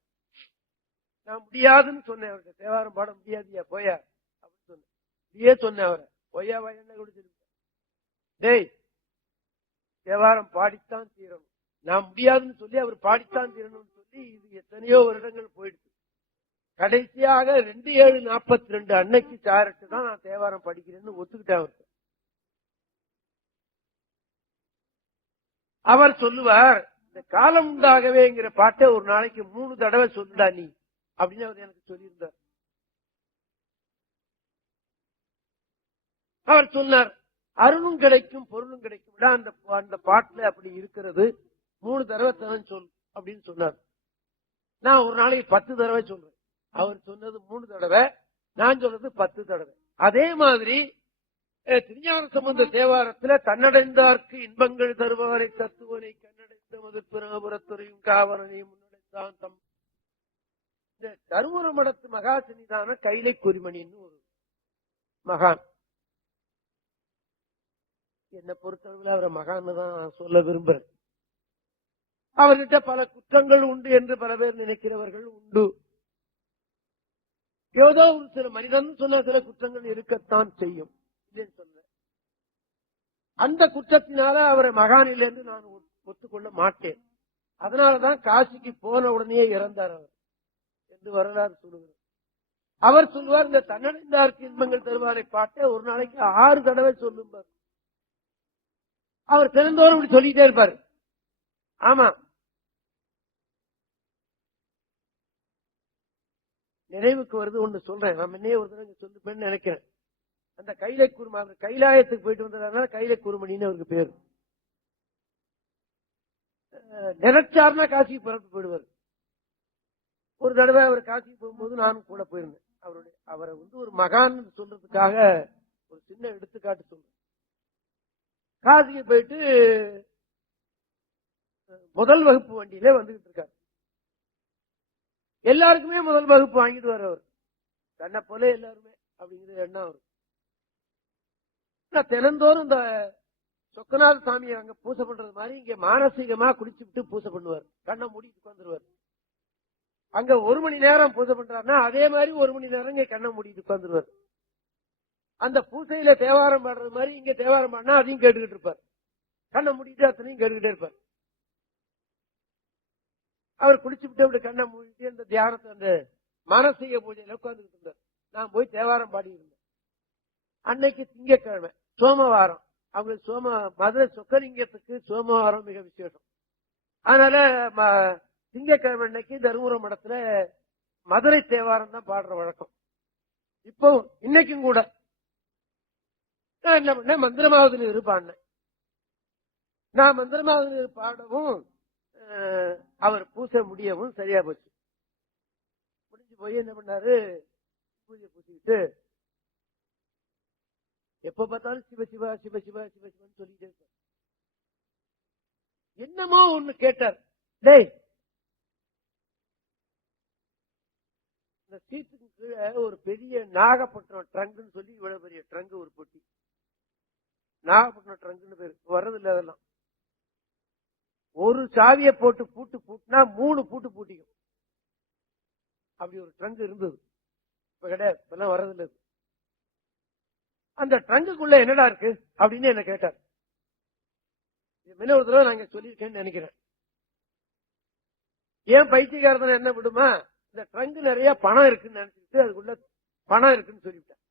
நான் முடியாதுன்னு சொன்னேன். அவருக்கு தேவாரம் பாட முடியாதியா போயா அப்படின்னு சொன்னேன். இப்படியே சொன்னேன். அவரை பொய்யா என்ன கூட சொல்லி, டேய் தேவாரம் பாடித்தான் தீரணும், நான் முடியாதுன்னு சொல்லி அவர் பாடித்தான் தீரணும்னு சொல்லி இது எத்தனையோ வருடங்கள் போயிடுச்சு. கடைசியாக 2742 அன்னைக்கு சாரட்டு தான் நான் தேவாரம் படிக்கிறேன்னு ஒத்துக்கிட்டேன். அவருக்கு அவர் சொல்லுவார், இந்த காலம் உண்டாகவேங்கிற பாட்டை ஒரு நாளைக்கு 3 தடவை சொல்லுடா நீ அப்படின்னு அவர் எனக்கு சொல்லியிருந்தார். அவர் சொன்னார், அருளும் கிடைக்கும் பொருளும் கிடைக்கும் அந்த பாட்டுல அப்படி இருக்கிறது, 3 தடவை தான் சொல் அப்படின்னு சொன்னார். நான் ஒரு நாளைக்கு 10 தடவை சொல்றேன். அவர் சொன்னது 3 தடவை, நான் சொல்றது 10 தடவை. அதே மாதிரி திருஞான சம்பந்த தேவாரத்துல தன்னடைந்தார்க்கு இன்பங்கள் தருபவரை தத்துவனை கண்ணடைந்த மதுப்பிரபுரத்துறையும் காவலனை முன்னடைந்தான் தம். இந்த தருமபுர மடத்து மகா சன்னிதான கைலை குறிமணின்னு ஒரு மகான். என்னை பொறுத்தளவில் அவரை மகான்னு தான் சொல்ல விரும்புறேன். அவர்கிட்ட பல குற்றங்கள் உண்டு என்று பல பேர் நினைக்கிறவர்கள் உண்டு. ஏதோ ஒரு சில மனிதன் சொன்ன சில குற்றங்கள் இருக்கத்தான் செய்யும். சொல்ல அந்த குற்றத்தினால அவரை மகானில் என்று நான் ஒத்துக்கொள்ள மாட்டேன். அதனாலதான் காசிக்கு போன உடனே இறந்தார் அவர் என்று வரலாறு சொல்லுகிறார். அவர் சொல்லுவார், இந்த தன்னடைந்தார்க்கு இன்பங்கள் தருவாரை பாட்டை ஒரு நாளைக்கு 6 தடவை சொல்லுவார். அவர் தினந்தோறும் இப்படி சொல்லிட்டே இருப்பார். ஆமா, நினைவுக்கு வருது ஒண்ணு சொல்றேன். நான் முன்னே ஒரு தடவை சொல்லுப்பேன்னு நினைக்கிறேன். அந்த கைலை குருமா கைலாயத்துக்கு போயிட்டு வந்ததுனால கைலை குருமணின்னு அவருக்கு பேரு. நினைச்சார்னா காசிக்கு பிறப்பு போயிடுவார். ஒரு தடவை அவர் காசிக்கு போகும்போது நானும் கூட போயிருந்தேன். அவரை ஒரு மகான் சொல்றதுக்காக ஒரு சின்ன எடுத்துக்காட்டு சொல்றேன். காசிக்கு போயிட்டு முதல் வகுப்பு வண்டியில வந்துகிட்டு இருக்காரு. எல்லாருக்குமே முதல் வகுப்பு வாங்கிட்டு வர அவர், தன்னை போல எல்லாருமே அப்படிங்கிற எண்ணம் அவரு. தினந்தோறும் இந்த சொக்கநாத சாமியை அங்க பூசை பண்றது மாதிரி இங்க மானசீகமா குளிச்சு விட்டு பூசை பண்ணுவார். கண்ணை மூடிட்டு உட்காந்துருவார். அங்க 1 மணி நேரம் பூசை பண்றாருன்னா அதே மாதிரி 1 மணி நேரம் இங்க கண்ணை மூடிட்டு உட்காந்துருவார். அந்த பூசையில தேவாரம் பாடுறது மாதிரி இங்க தேவாரம் பாடினா அதையும் கேட்டுக்கிட்டு இருப்பார். கண்ணை மூடிட்டு அத்தனையும் கேட்டுக்கிட்டே இருப்பார். அவர் குளிச்சு விட்டு அப்படி கண்ணை மூடிட்டு அந்த தியானத்தை அந்த மானசீக பூஜையில உட்கார்ந்துட்டு இருந்தார். நான் போய் தேவாரம் பாடி இருந்தேன். அன்னைக்கு திங்கட்கிழமை சோமவாரம். அவங்க மதுரை சொக்கலிங்கத்துக்கு சோமவாரம் மிக விசேஷம். அதனால திங்கட்கிழமை அன்னைக்கு தருமபுர மடத்துல மதுரை தேவாரம் தான் பாடுற வழக்கம். இப்போ இன்னைக்கும் கூட நான் என்ன பண்ணேன், மந்திரமாவது நீர் பாடினேன். நான் மந்திரமாவது நீர் பாடவும் அவர் பூசை முடியவும் சரியா போச்சு. முடிஞ்சு போய் என்ன பண்ணாரு, பூஜை பூசிக்கிட்டு எப்ப பார்த்தாலும் சிவ சிவா சிவ சிவா சிவ சிவன்னு சொல்லிட்டே இருப்பார். என்னமோ ஒண்ணு கேட்டார், டேய் இந்த சீட்டுக்கு கீழே ஒரு பெரிய நாகப்பட்டினம் ட்ரங்குன்னு சொல்லி இவ்வளவு பெரிய ட்ரங்கு ஒரு பொட்டி, நாகப்பட்டினம் ட்ரங்குன்னு பேரு, வர்றது இல்லை. அதெல்லாம் ஒரு சாவியை போட்டு பூட்டுனா 3 பூட்டு பூட்டிக்கும். அப்படி ஒரு ட்ரங்கு இருந்தது. இப்ப கிடையாது, இப்பெல்லாம் வர்றதில்லை. அந்த ட்ரங்குக்குள்ள என்னடா இருக்கு அப்படின்னு என்ன கேட்டார். முன்ன ஒரு தடவை நாங்க சொல்லியிருக்கேன்னு நினைக்கிறேன். ஏன் பைத்தியக்காரத்தனை என்ன விடுமா, இந்த ட்ரங்கு நிறைய பணம் இருக்குன்னு நினைச்சிட்டு அதுக்குள்ள பணம் இருக்குன்னு சொல்லிவிட்டேன்.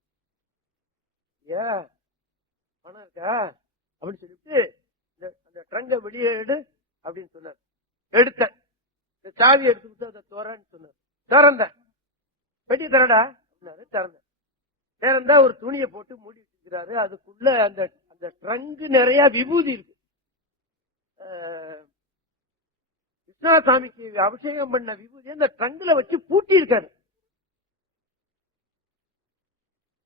பணம் இருக்கா அப்படின்னு சொல்லிட்டு அந்த ட்ரங்கை வெளியே எடு அப்படின்னு சொன்னார். எடுத்தேன். சாவி எடுத்து கொடுத்து அதை தோறான்னு சொன்னார். திறந்தேன். பெட்டி தரடா அப்படின்னாரு. திறந்தேன். திறந்தா ஒரு துணியை போட்டு மூடி வச்சிருக்கிறாரு. அதுக்குள்ள அந்த அந்த ட்ரங்கு நிறைய விபூதி இருக்கு. கிருஷ்ணாசாமிக்கு அபிஷேகம் பண்ண விபூதி அந்த ட்ரங்குல வச்சு பூட்டி இருக்காரு.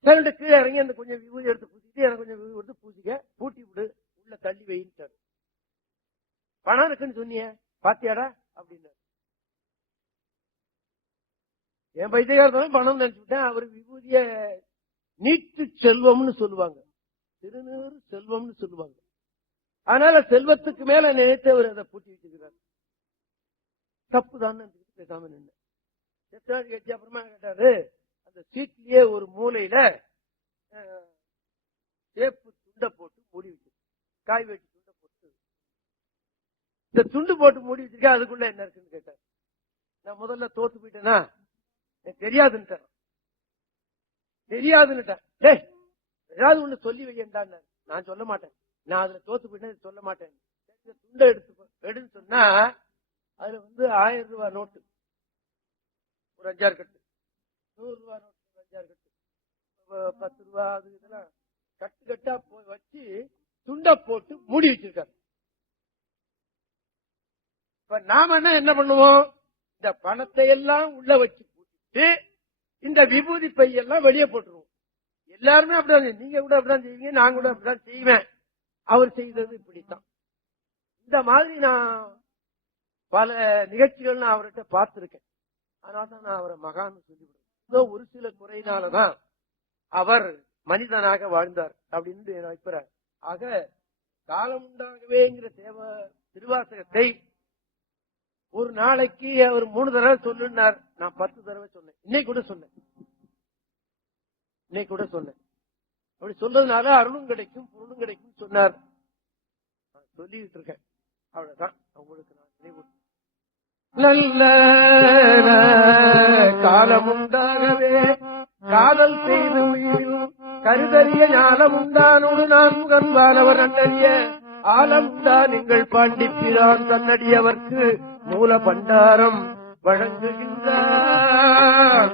கரண்டு கீழே இறங்கி அந்த கொஞ்சம் விபூதி எடுத்து பூசிட்டு எனக்கு கொஞ்சம் விபூதி எடுத்து பூசிக்க, பூட்டி விடு, உள்ள தள்ளி வைட்டாரு. பணம் இருக்குன்னு சொன்னிய பாத்தியாடா அப்படின்னு. என் பைத்தியக்காரத்தாலும் பணம் நினைச்சு விட்டேன். அவரு விபூதிய நீட்டு செல்வம்னு சொல்லுவாங்க, திருநீறு செல்வம்னு சொல்லுவாங்க. அதனால செல்வத்துக்கு மேல நினைத்து அவர் அதை பூட்டி வச்சிருக்கிறார். தப்புதான் பேசாம நின்று கேட்டு அப்புறமா கேட்டாரு. அந்த சீட்லயே ஒரு மூலையில சேப்பு துண்டை போட்டு மூடி வச்சு, காய் வெட்டி துண்டை போட்டு, இந்த துண்டு போட்டு மூடி வச்சிருக்கேன், அதுக்குள்ள என்ன இருக்குன்னு கேட்டார். நான் முதல்ல தோத்து போயிட்டேனா, தெரியாதுன்னு தெரியாதுன்னுட்டேன். டேய் ஏதாவது ஒண்ணு சொல்லி வையண்டான்னு. நான் சொல்ல மாட்டேன், நான் அதுல தோத்து போயிட்டேன் சொல்ல மாட்டேன். துண்டை எடுன்னு சொன்னா அதுல 1000 ரூபாய் நோட்டு ஒரு 5-6 கட்டு, 100 ரூபாய் நோட்டு ஒரு 5-6 கட்டு, 10 ரூபாய் அது இதெல்லாம் கட்டு கட்டா போய் வச்சு துண்டை போட்டு மூடி வச்சிருக்காரு. இப்ப நாம என்ன பண்ணுவோம், இந்த பணத்தை எல்லாம் உள்ள வச்சு போட்டு இந்த விபூதி பையெல்லாம் வெளியே போட்டுருவோம். எல்லாருமே அப்படிதான், நீங்க கூட அப்படிதான் செய்வீங்க, நான் கூட அப்படிதான் செய்வேன். அவர் செய்தது இப்படித்தான். இந்த மாதிரி நான் பல நிகழ்ச்சிகள் நான் அவர்கிட்ட பார்த்திருக்கேன். அதனால்தான் நான் அவரை மகான்னு சொல்லிவிடுறேன். ஒரு சில குறையினாலதான் அவர் மனிதனாக வாழ்ந்தார் அப்படின்னு நினைக்கிறார். ஆக காலம் உண்டாகவேங்கிற திருவாசகத்தை ஒரு நாளைக்கு அவர் 3 தடவை சொல்லுனார். நான் 10 தடவை சொன்னேன். இன்னைக்கு கூட சொன்னேன். அப்படி சொல்றதுனால அருளும் கிடைக்கும் பொருளும் கிடைக்கும் சொன்னார். சொல்லிட்டு இருக்கேன். அவ்வளவுதான் உங்களுக்கு நான் நினைவு. நல்ல காலம் உண்டாகவே காதல் செய்து உயிரும் கருதறிய ஞானம் உண்டானோடு நான் முகன்பானவர் அண்டறிய ஆலம்தான் எங்கள் பாண்டிப்பிரான் தன்னடியவர்க்கு மூல பண்டாரம் வழங்குகின்றான்.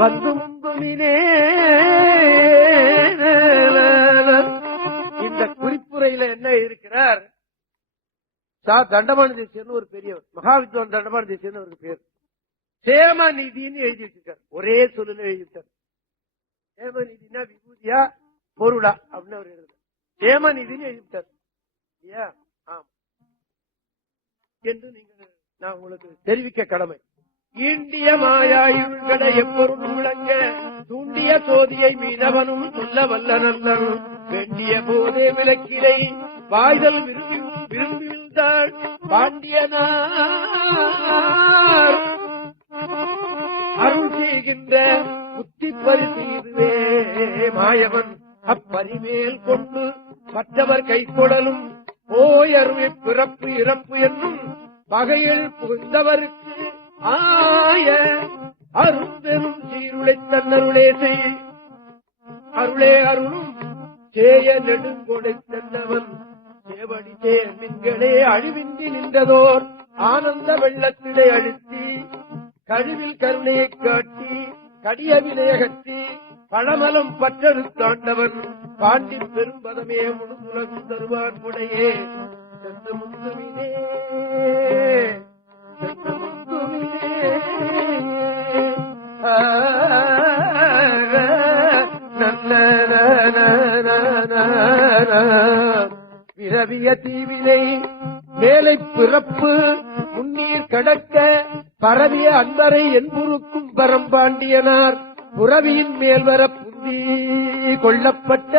வந்து முன்புமினே. இந்த குறிப்புரையில என்ன இருக்கிறார், தண்டமான தேசியன்னு ஒரு பெரியவர், மகாவித்வான் தண்டமான தேசியன்னு ஒரு பேர், சேமநிதினு எழுதி வச்சிருக்கார். ஒரே சொல்லுல எழுதிட்டார். சேமநிதினா விபூதியா பொருளா அப்படின்னு அவர் எழுதுறார். சேமநிதினு எழுதிட்டார் என்று நீங்க நான் உங்களுக்கு தெரிவிக்க கடமை. ஈண்டிய மாயாயுள்களை எப்பொருளும் விளங்க தூண்டிய சோதியை மீனவனும் சொல்ல வல்ல நல்லனும் வேண்டிய போதே விளக்கிலை வாய்தல் விரும்பிவிழ்ந்தாள் பாண்டியனார் அருள் செய்கின்ற புத்தி பரிசீதுவே மாயவன் அப்பரிமேல் கொண்டு மற்றவர் கைகொடலும் போய் அருமை பிறப்பு இறப்பு என்னும் பகையில் புகுந்தவருக்கு ஆய அரும்பெரும் சீருளை தன்னருளே செய் அருளே அருளும் சேய நெடுங்கொடை தன்னவன் சேவடி சேர்களே அழிவின்றி நின்றதோர் ஆனந்த வெள்ளத்திலே அழுத்தி கழிவில் கருணையை காட்டி கடிய வினையகற்றி பழமலம் பற்றெடுத்தாண்டவன் பாண்டி பெரும்பதமே முழுதுலகும் தருவான் உடையே சென்று முந்துமினே விரவிய தீவினை மேலை பிறப்பு முன்னீர் கடக்க பரவிய அன்பரை என்புருக்கும் பரம்பாண்டியனார் புறவியின் மேல்வர புந்தி கொள்ளப்பட்ட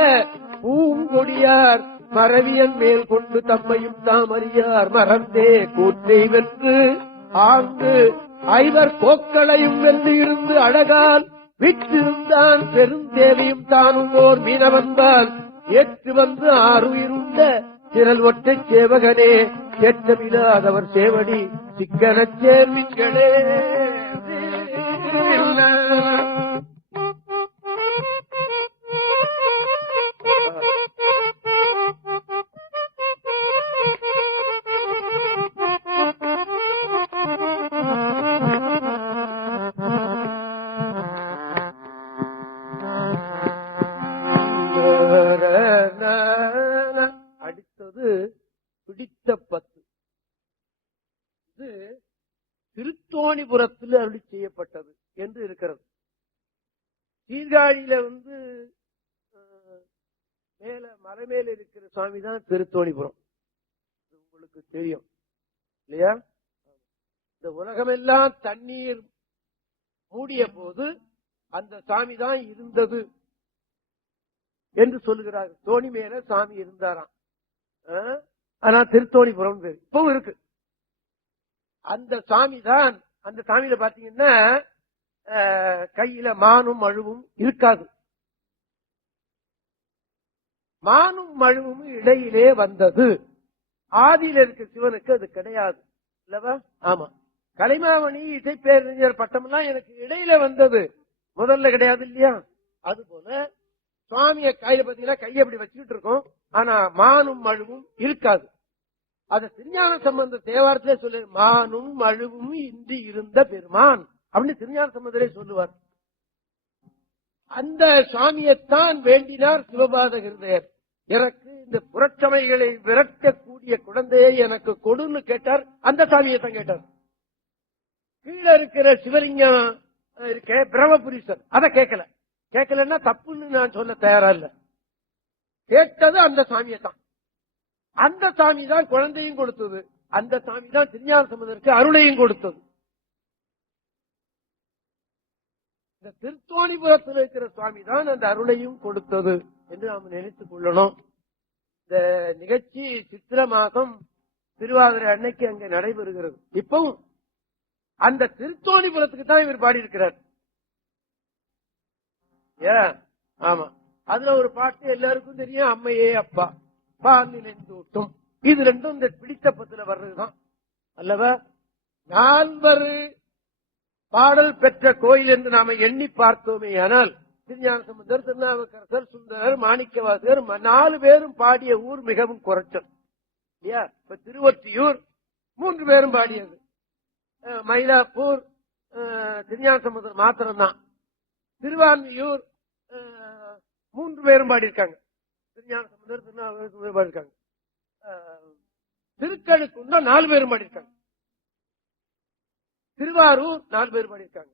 பூங்கொடியார் மரவியன் மேல் கொண்டு தம்மையும் தாமறியார் மறந்தே கூற்றை வென்று ஆங்கு ஐவர் கோக்களையும் வென்று இருந்து அழகால் விற்றிருந்தான் பெருந்தேவியும் தானும் ஓர் மீனவன்பால் ஏற்று வந்து ஆறுயிருந்த திரள் ஒற்றை சேவகனே ஏற்றமில்லாதவர் சேவடி சிக்கனச் சேர்மின்களே. பிடித்த பத்து. இது திருத்தோணிபுரத்தில் அருளி செய்யப்பட்டது என்று இருக்கிறது. சீர்காழியில மேல மலை மேல இருக்கிற சுவாமி தான் திருத்தோணிபுரம். உங்களுக்கு தெரியும் இல்லையா? இந்த உலகமெல்லாம் தண்ணீர் மூடிய போது அந்த சாமி தான் இருந்தது என்று சொல்லுகிறார். தோணி மேல சாமி இருந்தாராம். ஆனா திருத்தோணிபுரம் இப்பவும் இருக்கு. அந்த சாமி தான். அந்த சாமியில பாத்தீங்கன்னா கையில மானும் மழுவும் இருக்காது. மானும் மழுவும் இடையிலே வந்தது. ஆதியில இருக்க சிவனுக்கு அது கிடையாது இல்லவா? ஆமா. கலைமாமணி இசைப்பேரறிஞர் பட்டம் எல்லாம் எனக்கு இடையில வந்தது, முதல்ல கிடையாது இல்லையா? அது போல சுவாமிய கையில பாத்தீங்கன்னா கையை அப்படி வச்சுக்கிட்டு இருக்கோம், ஆனா மானும் மழுவும் இருக்காது. அத திருஞான சம்பந்த தேவாரத்திலே சொல்லு, மானும் மழுவும் இன்றி இருந்த பெருமான் அப்படின்னு திருஞான சம்பந்தரே சொல்லுவார். அந்த சுவாமியைத்தான் வேண்டினார் சிவபாத ஹிருதயர். எனக்கு இந்த புறச்சமைகளை விரட்டக்கூடிய குழந்தையை எனக்கு கொடுன்னு கேட்டார். அந்த சாமியைத்தான் கேட்டார். கீழே இருக்கிற சிவலிங்கம் இருக்க பிரம்மபுரீசர் அதை கேட்கல. கேட்கலன்னா தப்புன்னு நான் சொல்ல தயாரா இல்ல. கேட்டது அந்த சாமியை தான். அந்த சாமி தான் குழந்தையும் கொடுத்தது. அந்த சாமி தான் திருஞான சம்பந்தருக்கு அருளையும் கொடுத்தது. இந்த திருத்தோணிபுரத்தில் இருக்கிற சுவாமி தான் அந்த அருளையும் கொடுத்தது என்று நாம் நினைத்துக் கொள்ளணும். இந்த நிகழ்ச்சி சித்திர மாதம் திருவாதிரை அன்னைக்கு அங்க நடைபெறுகிறது. இப்பவும் அந்த திருத்தோணிபுரத்துக்கு தான் இவர் பாடியிருக்கிறார். ஆமா. அதுல ஒரு பாட்டு எல்லாருக்கும் தெரியும், அம்மையே அப்பா பாலிலெந்தூட்டும். இது ரெண்டும் இந்த பிடித்த பத்துல வர்றதுதான் அல்லவா? 4 பாடல் பெற்ற கோயில் என்று நாம எண்ணி பார்த்தோமே. ஆனால் திருஞான சம்பந்தர், திருநாவுக்கரசர், சுந்தரர், மாணிக்கவாசகர் 4 பேரும் பாடிய ஊர் மிகவும் குறைச்சல் இல்லையா? இப்ப திருவொற்றியூர் 3 பேரும் பாடியது. மயிலாப்பூர் திருஞான சம்பந்தர் மாத்திரம்தான். திருவான்மியூர் 3 பேரும் பாடியிருக்காங்க. திருஞான சம்பந்தர், திருநாவுக்கரசர் பாடியிருக்காங்க. திருக்கழுக்குன்றா 4 பேரும் பாடியிருக்காங்க. திருவாரூர் 4 பேர் பாடியிருக்காங்க.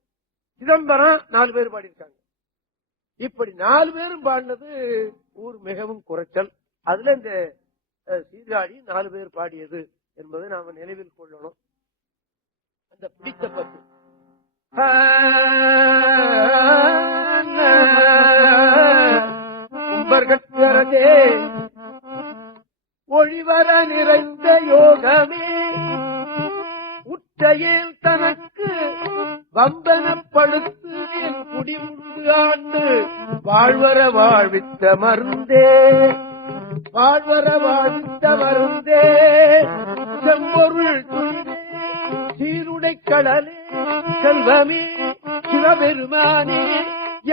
சிதம்பரம் 4 பேர் பாடியிருக்காங்க. இப்படி 4 பேரும் பாடினது ஊர் மிகவும் குறைச்சல். அதுல இந்த சீர்காழி 4 பேர் பாடியது என்பதை நாம நினைவில் கொள்ளணும். அந்த பிடித்த பத்து கும்பர்கட்கரதே ஒளிவர நிறைந்த யோகமே உற்றையில் தனக்கு வம்பனப்படுத்து என் குடிமுண்டு ஆண்டு வாழ்வர வாழ்வித்த மருந்தே வாழ்வர வாழ்வித்த மருந்தே செம்பொருள் துணிவே சீருடை கடலே செல்வமே சிவபெருமானே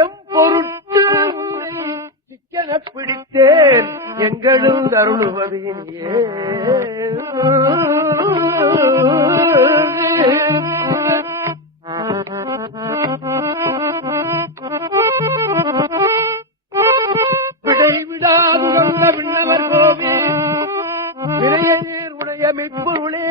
எம் பொருட்டு உன்னை சிக்கன பிடித்தேன் எங்களும் அருளுவதினியே. விடைவிடாது வந்த விண்ணவர் கோவே விரையநீர் உடைய மெய்ப்பொருளே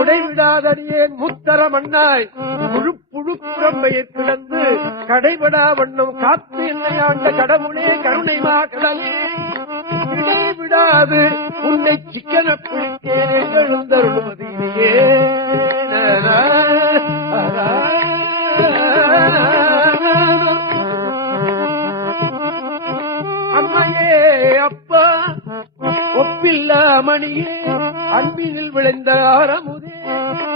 உடைவிடாதடியேன் முத்தர மண்ணாய் முழு புழுப்புறம்பெயர் கிடந்து கடைபடா வண்ணம் காத்து என்னை ஆண்ட கடவுளே கருணைமா கடலே விடைவிடாது உன்னை சிக்கன பிடித்தேன் எழுந்தருளுவதிலேயே. அம்மையே அப்பா ஒப்பில்லா மணியே அன்பினில் விளைந்த ஆரமுதே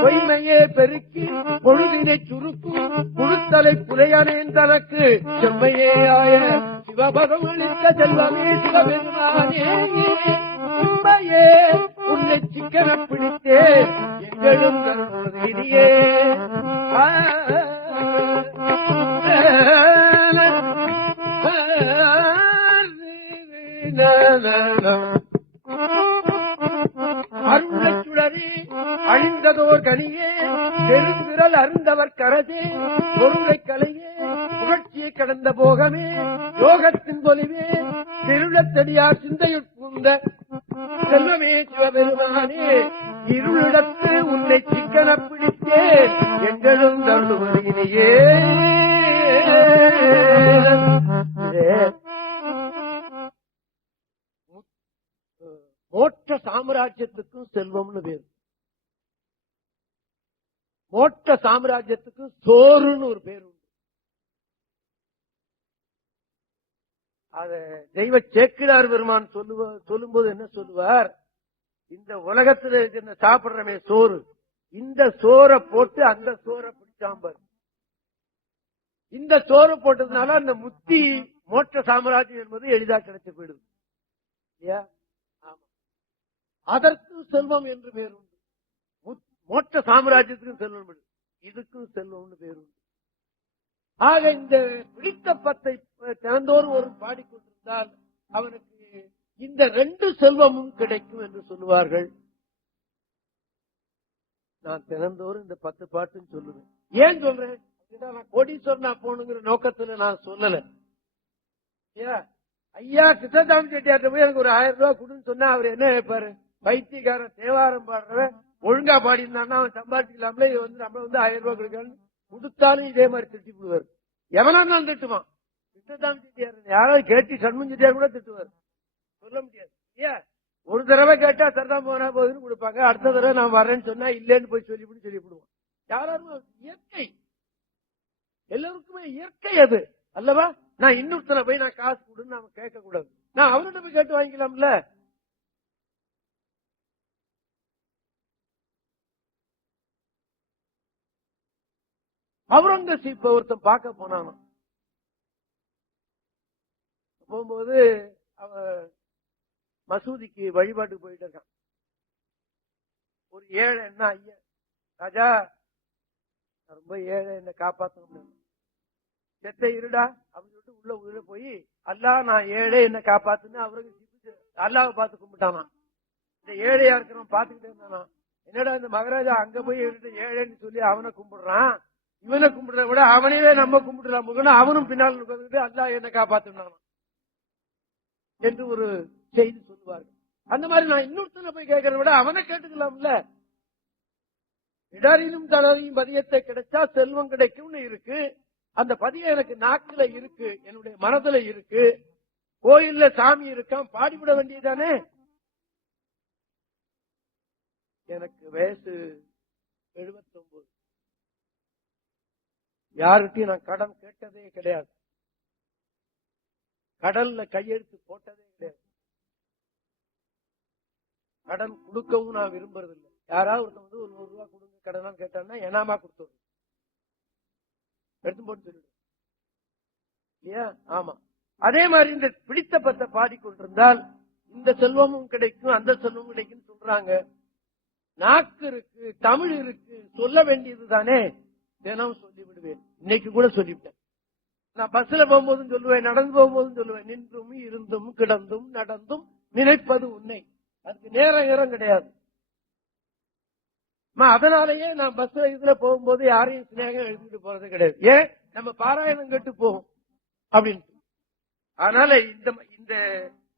பொய்மையே பெருக்கி பொழுதினை சுருக்கும் புழுத்தலை புலையானேன் தனக்கு செம்மையே ஆய சிவபதம் அளித்த செல்வமே சிவபெருமானே உண்மையே உன்னை சிக்கன பிடித்தே எங்களும் கருணையே. அருளச் சுடரே அழிந்ததோர் கனியே பெருந்திரல் அருந்தவர் கரதே பொருளை கலையே புகழ்ச்சியை கடந்த போகமே யோகத்தின் பொலிவே திருளத்தடியார் சிந்தையுட்புந்த செல்வமே சிவபெருமானே இருளிடத்து உன்னை சிக்கன பிடித்தேன் எங்களும் தருவதிலேயே. மோட்ச சாம்ராஜ்யத்துக்கும் செல்வம்னு பேரு. மோட்ச சாம்ராஜ்யத்துக்கும் சோறுன்னு ஒரு பேரு. அத தெய்வ சேக்கிழார் பெருமான் சொல்லும்போது என்ன சொல்லுவார், இந்த உலகத்துல இருக்கிற சாப்பிடுறமே சோறு, இந்த சோறை போட்டு அந்த சோறை பிடிச்சாம்பார். இந்த சோறு போட்டதுனால அந்த முத்தி மோட்ச சாம்ராஜ்யம் என்பது எளிதா கிடைச்சு போயிடுது. அதற்கு செல்வம் என்று பேர் உண்டு. மோட்ச சாம்ராஜ்யத்துக்கும் செல்வம், இதுக்கும் செல்வம்னு பேர் உண்டு. ஆக இந்த பிடித்த பத்தை தினந்தோறும் ஒரு பாடிக்கொண்டிருந்தால் அவனுக்கு இந்த 2 செல்வமும் கிடைக்கும் என்று சொல்லுவார்கள். நான் தினந்தோறும் இந்த 10 பாட்டுன்னு சொல்லுவேன். ஏன் சொல்றேன்? நான் கோடீஸ்வரனா போகணுங்கிற நோக்கத்துல நான் சொல்லல. ஐயா கிருஷ்ணசாமி செட்டியார்ட்ட போய் எனக்கு ஒரு 1000 ரூபாய் கொடுன்னு சொன்னா அவர் என்ன நினைப்பாரு? பைத்தியக்காரன் தேவாரம் பாடுறவன் ஒழுங்கா பாடி இருந்தான்னா அவன் சம்பாதிக்கலாம்ல, இது வந்து நம்மள வந்து 1000 ரூபாய் கொடுக்கணும் கொடுத்தாலும் இதே மாதிரி திட்டி விடுவார். எவனா இருந்தாலும் திட்டுவான். கிருஷ்ணசாமி செட்டியார் யாராவது கேட்டு சண்முகம் செட்டியார் கூட திட்டுவார். சொல்ல முடியாது. ஒரு தடவை கேட்டா சரிதான் போனா போகுதுன்னு கொடுப்பாங்க. அடுத்த தடவை நான் வரேன்னு சொன்னா இல்லேன்னு போய் சொல்லிவிடுவோம். யாரும் இயற்கை, எல்லாருக்குமே இயற்கை அது அல்லவா? நான் இன்னொருத்தனை போய் நான் காசு கொடுன்னு நாம கேட்க கூடாது. நான் அவர்கிட்ட போய் கேட்டு வாங்கிக்கலாம்ல. அவுரங்கசீப் ஒருத்தன் பார்க்க போனானோ, போகும்போது அவ மசூதிக்கு வழிபாட்டுக்கு போயிட்டு இருக்கான். ஒரு ஏழை என்ன, ஐயா ராஜா ரொம்ப ஏழை, என்ன காப்பாத்தணும், செத்த இருடா அப்படின்னு சொல்லிட்டு உள்ள போய் அல்லா நான் ஏழை என்ன காப்பாத்துன்னு அவருக்கு அல்லாவை பார்த்து கும்பிட்டானா. இந்த ஏழையா இருக்கிறவன் பாத்துக்கிட்டே இருந்தானா. என்னடா இந்த மகாராஜா அங்க போய் ஏழைன்னு சொல்லி அவனை கும்பிடுறான், இவனை கும்பிடுறத விட அவனையே நம்ம கும்பிடுறான், அவனும் பின்னால் உட்கார்ந்துட்டு அல்லா என்ன காப்பாத்துனானா என்று ஒரு செய்தி சொல்லுவார்கள். அந்த மாதிரி நான் இன்னொருத்தனை போய் கேட்கறத விட அவனை கேட்டுக்கலாம்ல. இடரிலும் தளரியும் பதியத்தை கிடைச்சா செல்வம் கிடைக்கும்னு இருக்கு. அந்த பதியம் எனக்கு நாக்குல இருக்கு, என்னுடைய மனதுல இருக்கு. கோயில்ல சாமி இருக்கான், பாடிவிட வேண்டியதானே. எனக்கு வயசு 79. யாருகிட்டையும் நான் கடன் கேட்டதே கிடையாது, கடல்ல கையெழுத்து போட்டதே கிடையாது, கடன் கொடுக்கவும் நான் விரும்புறதில்லை. யாராவது ஒருத்தன் வந்து ஒரு 100 ரூபாய் கொடுங்க கடன் கேட்டான்னா எனாமா கொடுத்து எடுத்து போட்டு சொல்லிடு இல்லையா? ஆமா. அதே மாதிரி இந்த பிடித்த பத்தை பாடிக்கொண்டிருந்தால் இந்த செல்வமும் கிடைக்கும் அந்த செல்வமும் கிடைக்கும் சொல்றாங்க. நாக்கு இருக்கு, தமிழ் இருக்கு, சொல்ல வேண்டியது தானே. தினம் சொல்லி விடுவேன், இன்னைக்கு கூட சொல்லிவிட்டேன். நான் பஸ்ல போகும்போதும் சொல்லுவேன், நடந்து போகும்போதும் சொல்லுவேன், நின்றும் இருந்தும் கிடந்தும் நடந்தும் நினைப்பது உன்னை. அதுக்கு நேரம் கிடையாது. அதனாலேயே நான் பஸ்ல இதுல போகும்போது யாரையும் சிநேகம் எழுதிட்டு போறது கிடையாது. ஏன்? நம்ம பாராயணம் கேட்டு போகும் அப்படின்ட்டு. அதனால இந்த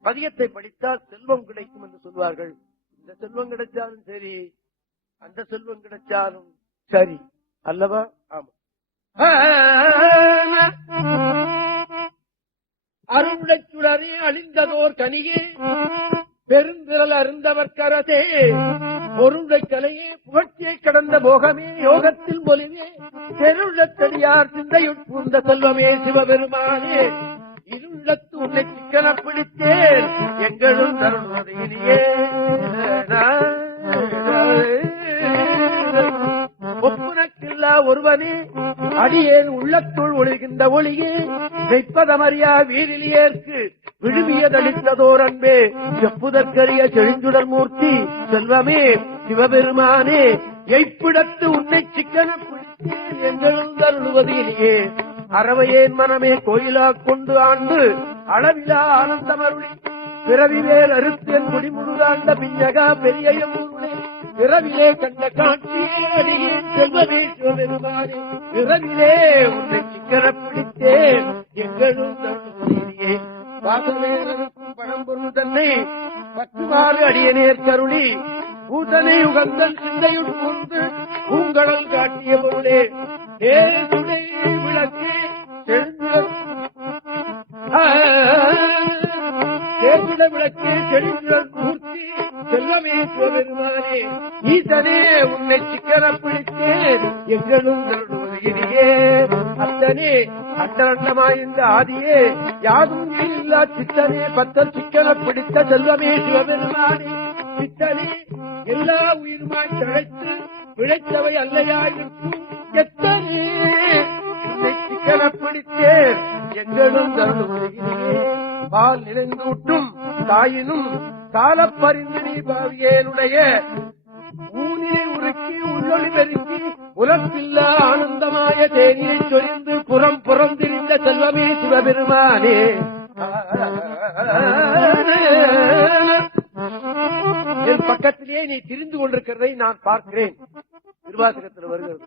பதியத்தை படித்தால் செல்வம் கிடைக்கும் என்று சொல்வார்கள். இந்த செல்வம் கிடைச்சாலும் சரி, அந்த செல்வம் கிடைச்சாலும் சரி அல்லவா? ஆமா. அருளை சுடரே அழிந்ததோர் கனியே பெருந்திரல் அருந்தவர்கரதே பொருளை கலையே புகழ்ச்சியை கடந்த போகமே யோகத்தில் மொழிவே பெருள்ளத்தடியார் சிந்தையுட்பூர்ந்த செல்வமே சிவபெருமானே இருள்ளத்து உன்னை சிக்கன பிடித்தேன் எங்களும் தருணே. ஒப்புனக்கில்லா ஒருவனே அடியேன் உள்ளத்துள் ஒளிகின்ற ஒளியே வைப்பதமறியா வீரிலியேற்கு விடுவியதளித்ததோர் அன்பே செப்புதற்கரிய செழிஞ்சுடர் மூர்த்தி செல்வமே சிவபெருமானே எய்ப்பிடத்து உன்னை சிக்கன பிடித்தேன் எங்களும் தருளுவதிலேயே அறவையேன் மனமே கோயிலா கொண்டு ஆண்டு அளவிலா ஆனந்தமருளி பிறவிவேல் அறுத்தேன் குடிமுழுதாண்ட பிஞ்சகா பெரியையும் பிறவிலே கண்ட காட்சியே அடியேன் செல்வமே சிவபெருமானே பிறவிலே உன்னை சிக்கன பிடித்தேன் எங்களும் தருளுவதிலேயே வாசவேரனுக்கும் பழம்பொருள் தன்னை பத்துமாறு அடியனேற் கருளி பூசனை உகந்தல் சிந்தையுள் கொண்டு பூங்கடல் காட்டிய பொருளே தேசுடை விளக்கு தேசுட விளக்கு செழிஞ்சுழல் மூர்த்தி செல்லமே சிவபெருமானே ஈசனே உன்னை சிக்கன பிடித்தேன் எங்களும் தருடுவதையே அத்தனே அண்டரண்டமாயிருந்த ஆதியே யாதும் இல்லா சித்தனே பத்தல் சிக்கன பிடித்த செல்வமே சிவபெருமானே சித்தனே எல்லா உயிருமாய் தழைத்து பிழைத்தவை அல்லையாயிருக்கும் எத்தனே உன்னை சிக்கன பிடித்தேன் எங்களும் தருடுவதையே பால் நிறைந்தூட்டும் தாயினும் காலப்பறிந்து நீ பாவியேனுடைய ஊனியை உருக்கி உள்ளொளி பெருக்கி உலப்பில்லா ஆனந்தமாய தேனியை சொரிந்து புறம் புறந்திருந்த செல்வமே சிவபெருமானே என் பக்கத்திலே நீ திரிந்து கொண்டிருக்கிறதை நான் பார்க்கிறேன். திருவாசகத்தில் வருகிறது.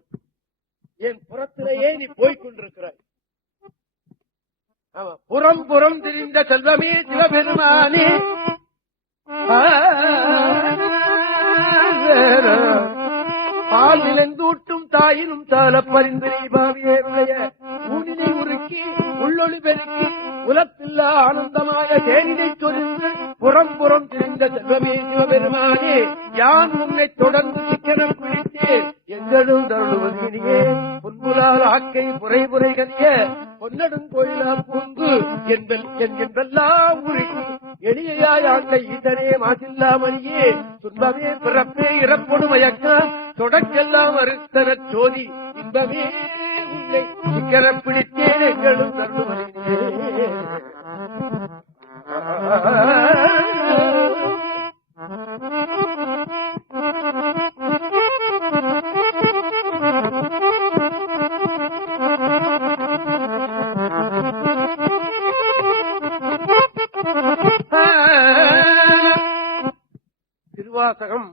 என் புறத்திலேயே நீ போய்க் கொண்டிருக்கிறாய். புறம் புறம் திரிந்த செல்வமே சிவபெருமானே பால் நிலந்தூட்டும் தாயினும் தாள பரிந்து பாவியேனுடைய ஊனினை உருக்கி உள்ளொளி பெருக்கி உலப்பில்லா ஆனந்தமாய தேனினை சொரிந்து புறம் புறம் திரிந்த செல்வமே சிவபெருமானே யான் உன்னை தொடர்ந்து சிக்கனம் பிடித்தேன் எங்களும் தருளுவதினியே புன்புலால் ஆக்கை புரை புரை கனிய பொன்னடும் கோயிலா பூந்து என்பெல்லாம் உருக்கி எளியாய் ஆண்ட ஈசனே மாசில்லாமணியே துன்பமே பிறப்பே இறப்பொடு மயக்கம் தொடக்கெல்லாம் அறுத்தன சோதி இன்பமே உன்னை சிக்கன பிடித்தேன் எங்களும் தருளுவதினியே திருவாசகம்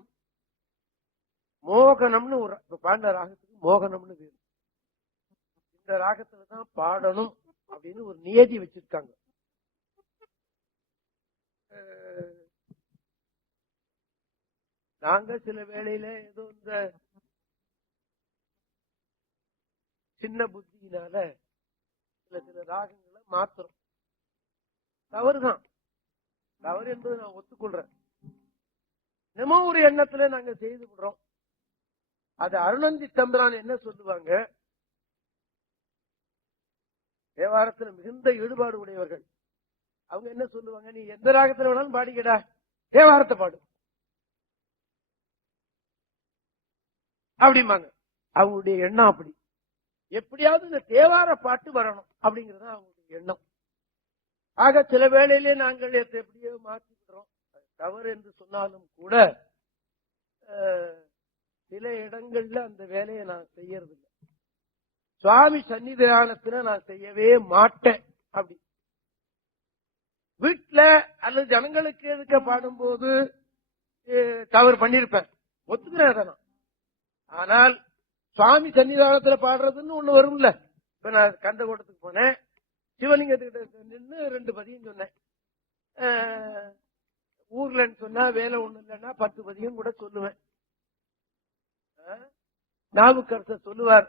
மோகனம்னு ஒரு பாண்ட ராகத்துக்கு மோகனம்னு பேரு. இந்த ராகத்துலதான் பாடணும் அப்படின்னு ஒரு நியதி வச்சிருக்காங்க. நாங்க சில வேளையில ஏதோ இந்த சின்ன புத்தியினால சில ராகங்களை மாத்துறோம். தவறுதான், தவறு என்பது நான் ஒத்துக்கொள்றேன். என்னமோ ஒரு எண்ணத்துல நாங்க செய்து விடுறோம். அது அருணந்தி தம்பிரான் என்ன சொல்லுவாங்க, தேவாரத்துல மிகுந்த ஈடுபாடு உடையவர்கள். அவங்க என்ன சொல்லுவாங்க, நீ எந்த ராகத்துல வேணாலும் பாடிக்கடா, தேவாரத்தை பாடு அப்படிம்பாங்க. அவங்களுடைய எண்ணம் அப்படி. எப்படியாவது இந்த தேவார பாட்டு வரணும் அப்படிங்கறது அவங்களுடைய எண்ணம். ஆக சில வேளையிலே நாங்கள் எப்படியோ மாற்றிக்கிறோம். தவறு என்று சொன்னாலும் கூட சில இடங்கள்ல அந்த வேலையை நான் செய்யறது இல்லை. சுவாமி சன்னிதானத்துல நான் செய்யவே மாட்டேன். அப்படி வீட்டுல அல்லது ஜனங்களுக்கு எதுக்க பாடும்போது தவறு பண்ணிருப்பேன், ஒத்துக்கிறேன். ஆனால் சுவாமி சன்னிதானத்துல பாடுறதுன்னு ஒண்ணு வரும்ல. இப்ப நான் கந்தகோட்டத்துக்கு போனேன், சிவலிங்கத்துக்கிட்ட நின்று 2 பதியம் சொன்னேன். ஊர்லன்னு சொன்னா வேலை ஒண்ணு இல்லைன்னா 10 பதியம் கூட சொல்லுவேன். நாவுக்கரசர் சொல்லுவார்,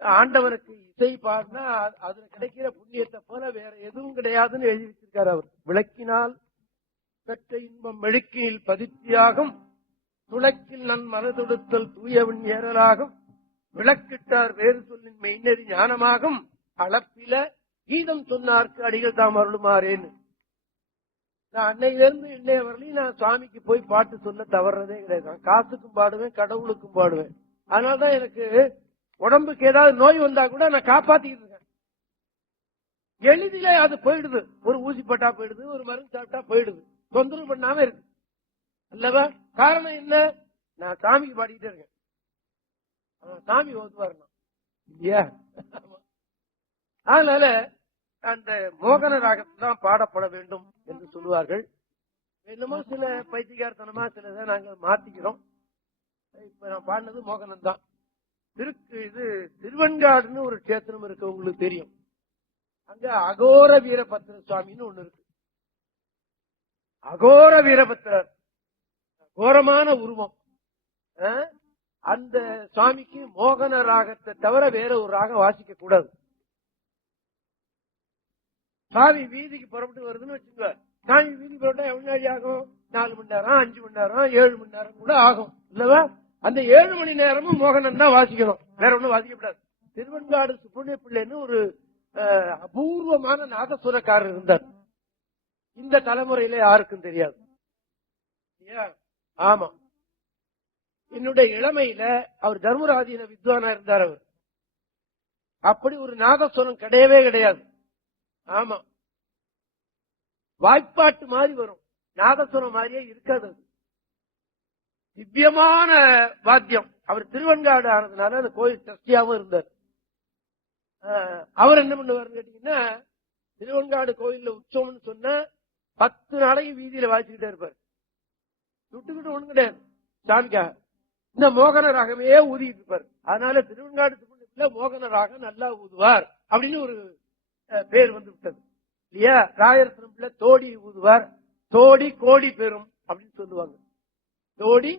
ஆண்டவனுக்கு இசை பாடினா அதுல கிடைக்கிற புண்ணியத்தை போல வேற எதுவும் கிடையாதுன்னு எழுதி வச்சிருக்காரு அவர். விளக்கினால் பெற்ற இன்பம் மெழுக்கில் பதித்தியாகும், துளக்கில் நன் மனதொடுத்தல் தூயவன் ஏறலாகும், விளக்கிட்டார் வேறு சொல்லின் மெய்நெறி ஞானமாகும், அளப்பில கீதம் சொன்னார்க்கு அடிகள் தாம் அருளுமாறேன்னு. நான் அன்னையிலிருந்து இன்னைய வரலையும் நான் சுவாமிக்கு போய் பாட்டு சொல்ல தவறதே கிடையாது. காசுக்கும் பாடுவேன், கடவுளுக்கும் பாடுவேன். அதனாலதான் எனக்கு உடம்புக்கு ஏதாவது நோய் வந்தா கூட நான் காப்பாத்திட்டு இருக்கேன். எளிதில அது போயிடுது. ஒரு ஊசி பட்டா போயிடுது, ஒரு மருந்து சாப்பிட்டா போயிடுது, தொந்தரவு பண்ணாம இருக்கு அல்லவா? காரணம் என்ன? நான் சாமிக்கு பாடிக்கிட்டே இருக்கேன். சாமி ஓதுவாரு இல்லையா? அதனால அந்த மோகன ராகத்தான் பாடப்பட வேண்டும் என்று சொல்லுவார்கள். என்னமோ சில பைத்தியகாரத்தனமா சிலதை நாங்கள் மாத்திக்கிறோம். இப்ப நான் பாடினது மோகனம் தான். இது திருவெண்காடுன்னு ஒரு கஷேத்திரம் இருக்கு, உங்களுக்கு தெரியும். அங்க அகோர வீரபத்திர சுவாமின்னு ஒண்ணு இருக்கு. அகோர வீரபத்திரர், கோரமான உருவம். அந்த சுவாமிக்கு மோகன ராகத்தை தவிர வேற ஒரு ராகம் வாசிக்க கூடாது. சாமி வீதிக்கு புறப்பட்டு வருதுன்னு வச்சுங்க, சாமி வீதி புறப்பட்டா எவ்வளவு நாள் ஆகும்? 4 மணி நேரம், 5 மணி நேரம், 7 மணி நேரம் கூட ஆகும் இல்லவா? அந்த 7 மணி நேரமும் மோகனம் தான் வாசிக்கணும், வேற ஒண்ணும் வாசிக்கப்படாது. திருவெண்காடு சுப்பிரமணிய பிள்ளைன்னு ஒரு அபூர்வமான நாதசுரக்காரர் இருந்தார். இந்த தலைமுறையில யாருக்கும் தெரியாது. ஆமா, என்னுடைய இளமையில அவர் தர்மராதீன வித்வானா இருந்தார். அவர் அப்படி ஒரு நாதசுரம் கிடையவே கிடையாது. ஆமா, வாய்ப்பாட்டு மாதிரி வரும், நாதசுரம் மாதிரியே இருக்காது. திவ்யமான வாத்தியம். அவர் திருவெண்காடு ஆனதுனால அந்த கோயில் ட்ரஸ்டியாவும் இருந்தார். அவர் என்ன பண்ணுவாருன்னு கேட்டீங்கன்னா, திருவெண்காடு கோயில்ல உற்சவம்னு சொன்ன 10 நாளைக்கு வீதியில வாசிக்கிட்டே இருப்பார். விட்டுக்கிட்டு ஒண்ணு கிடையாது சாமிக்கா. இந்த மோகன ராகமே ஊதிட்டு இருப்பார். அதனால திருவெண்காடு மோகன ராகம் நல்லா ஊதுவார் அப்படின்னு ஒரு பேர் வந்து விட்டது இல்லையா? ராயரத்னம் தோடி ஊதுவார், தோடி கோடி பெறும் அப்படின்னு சொல்லுவாங்க. தோடி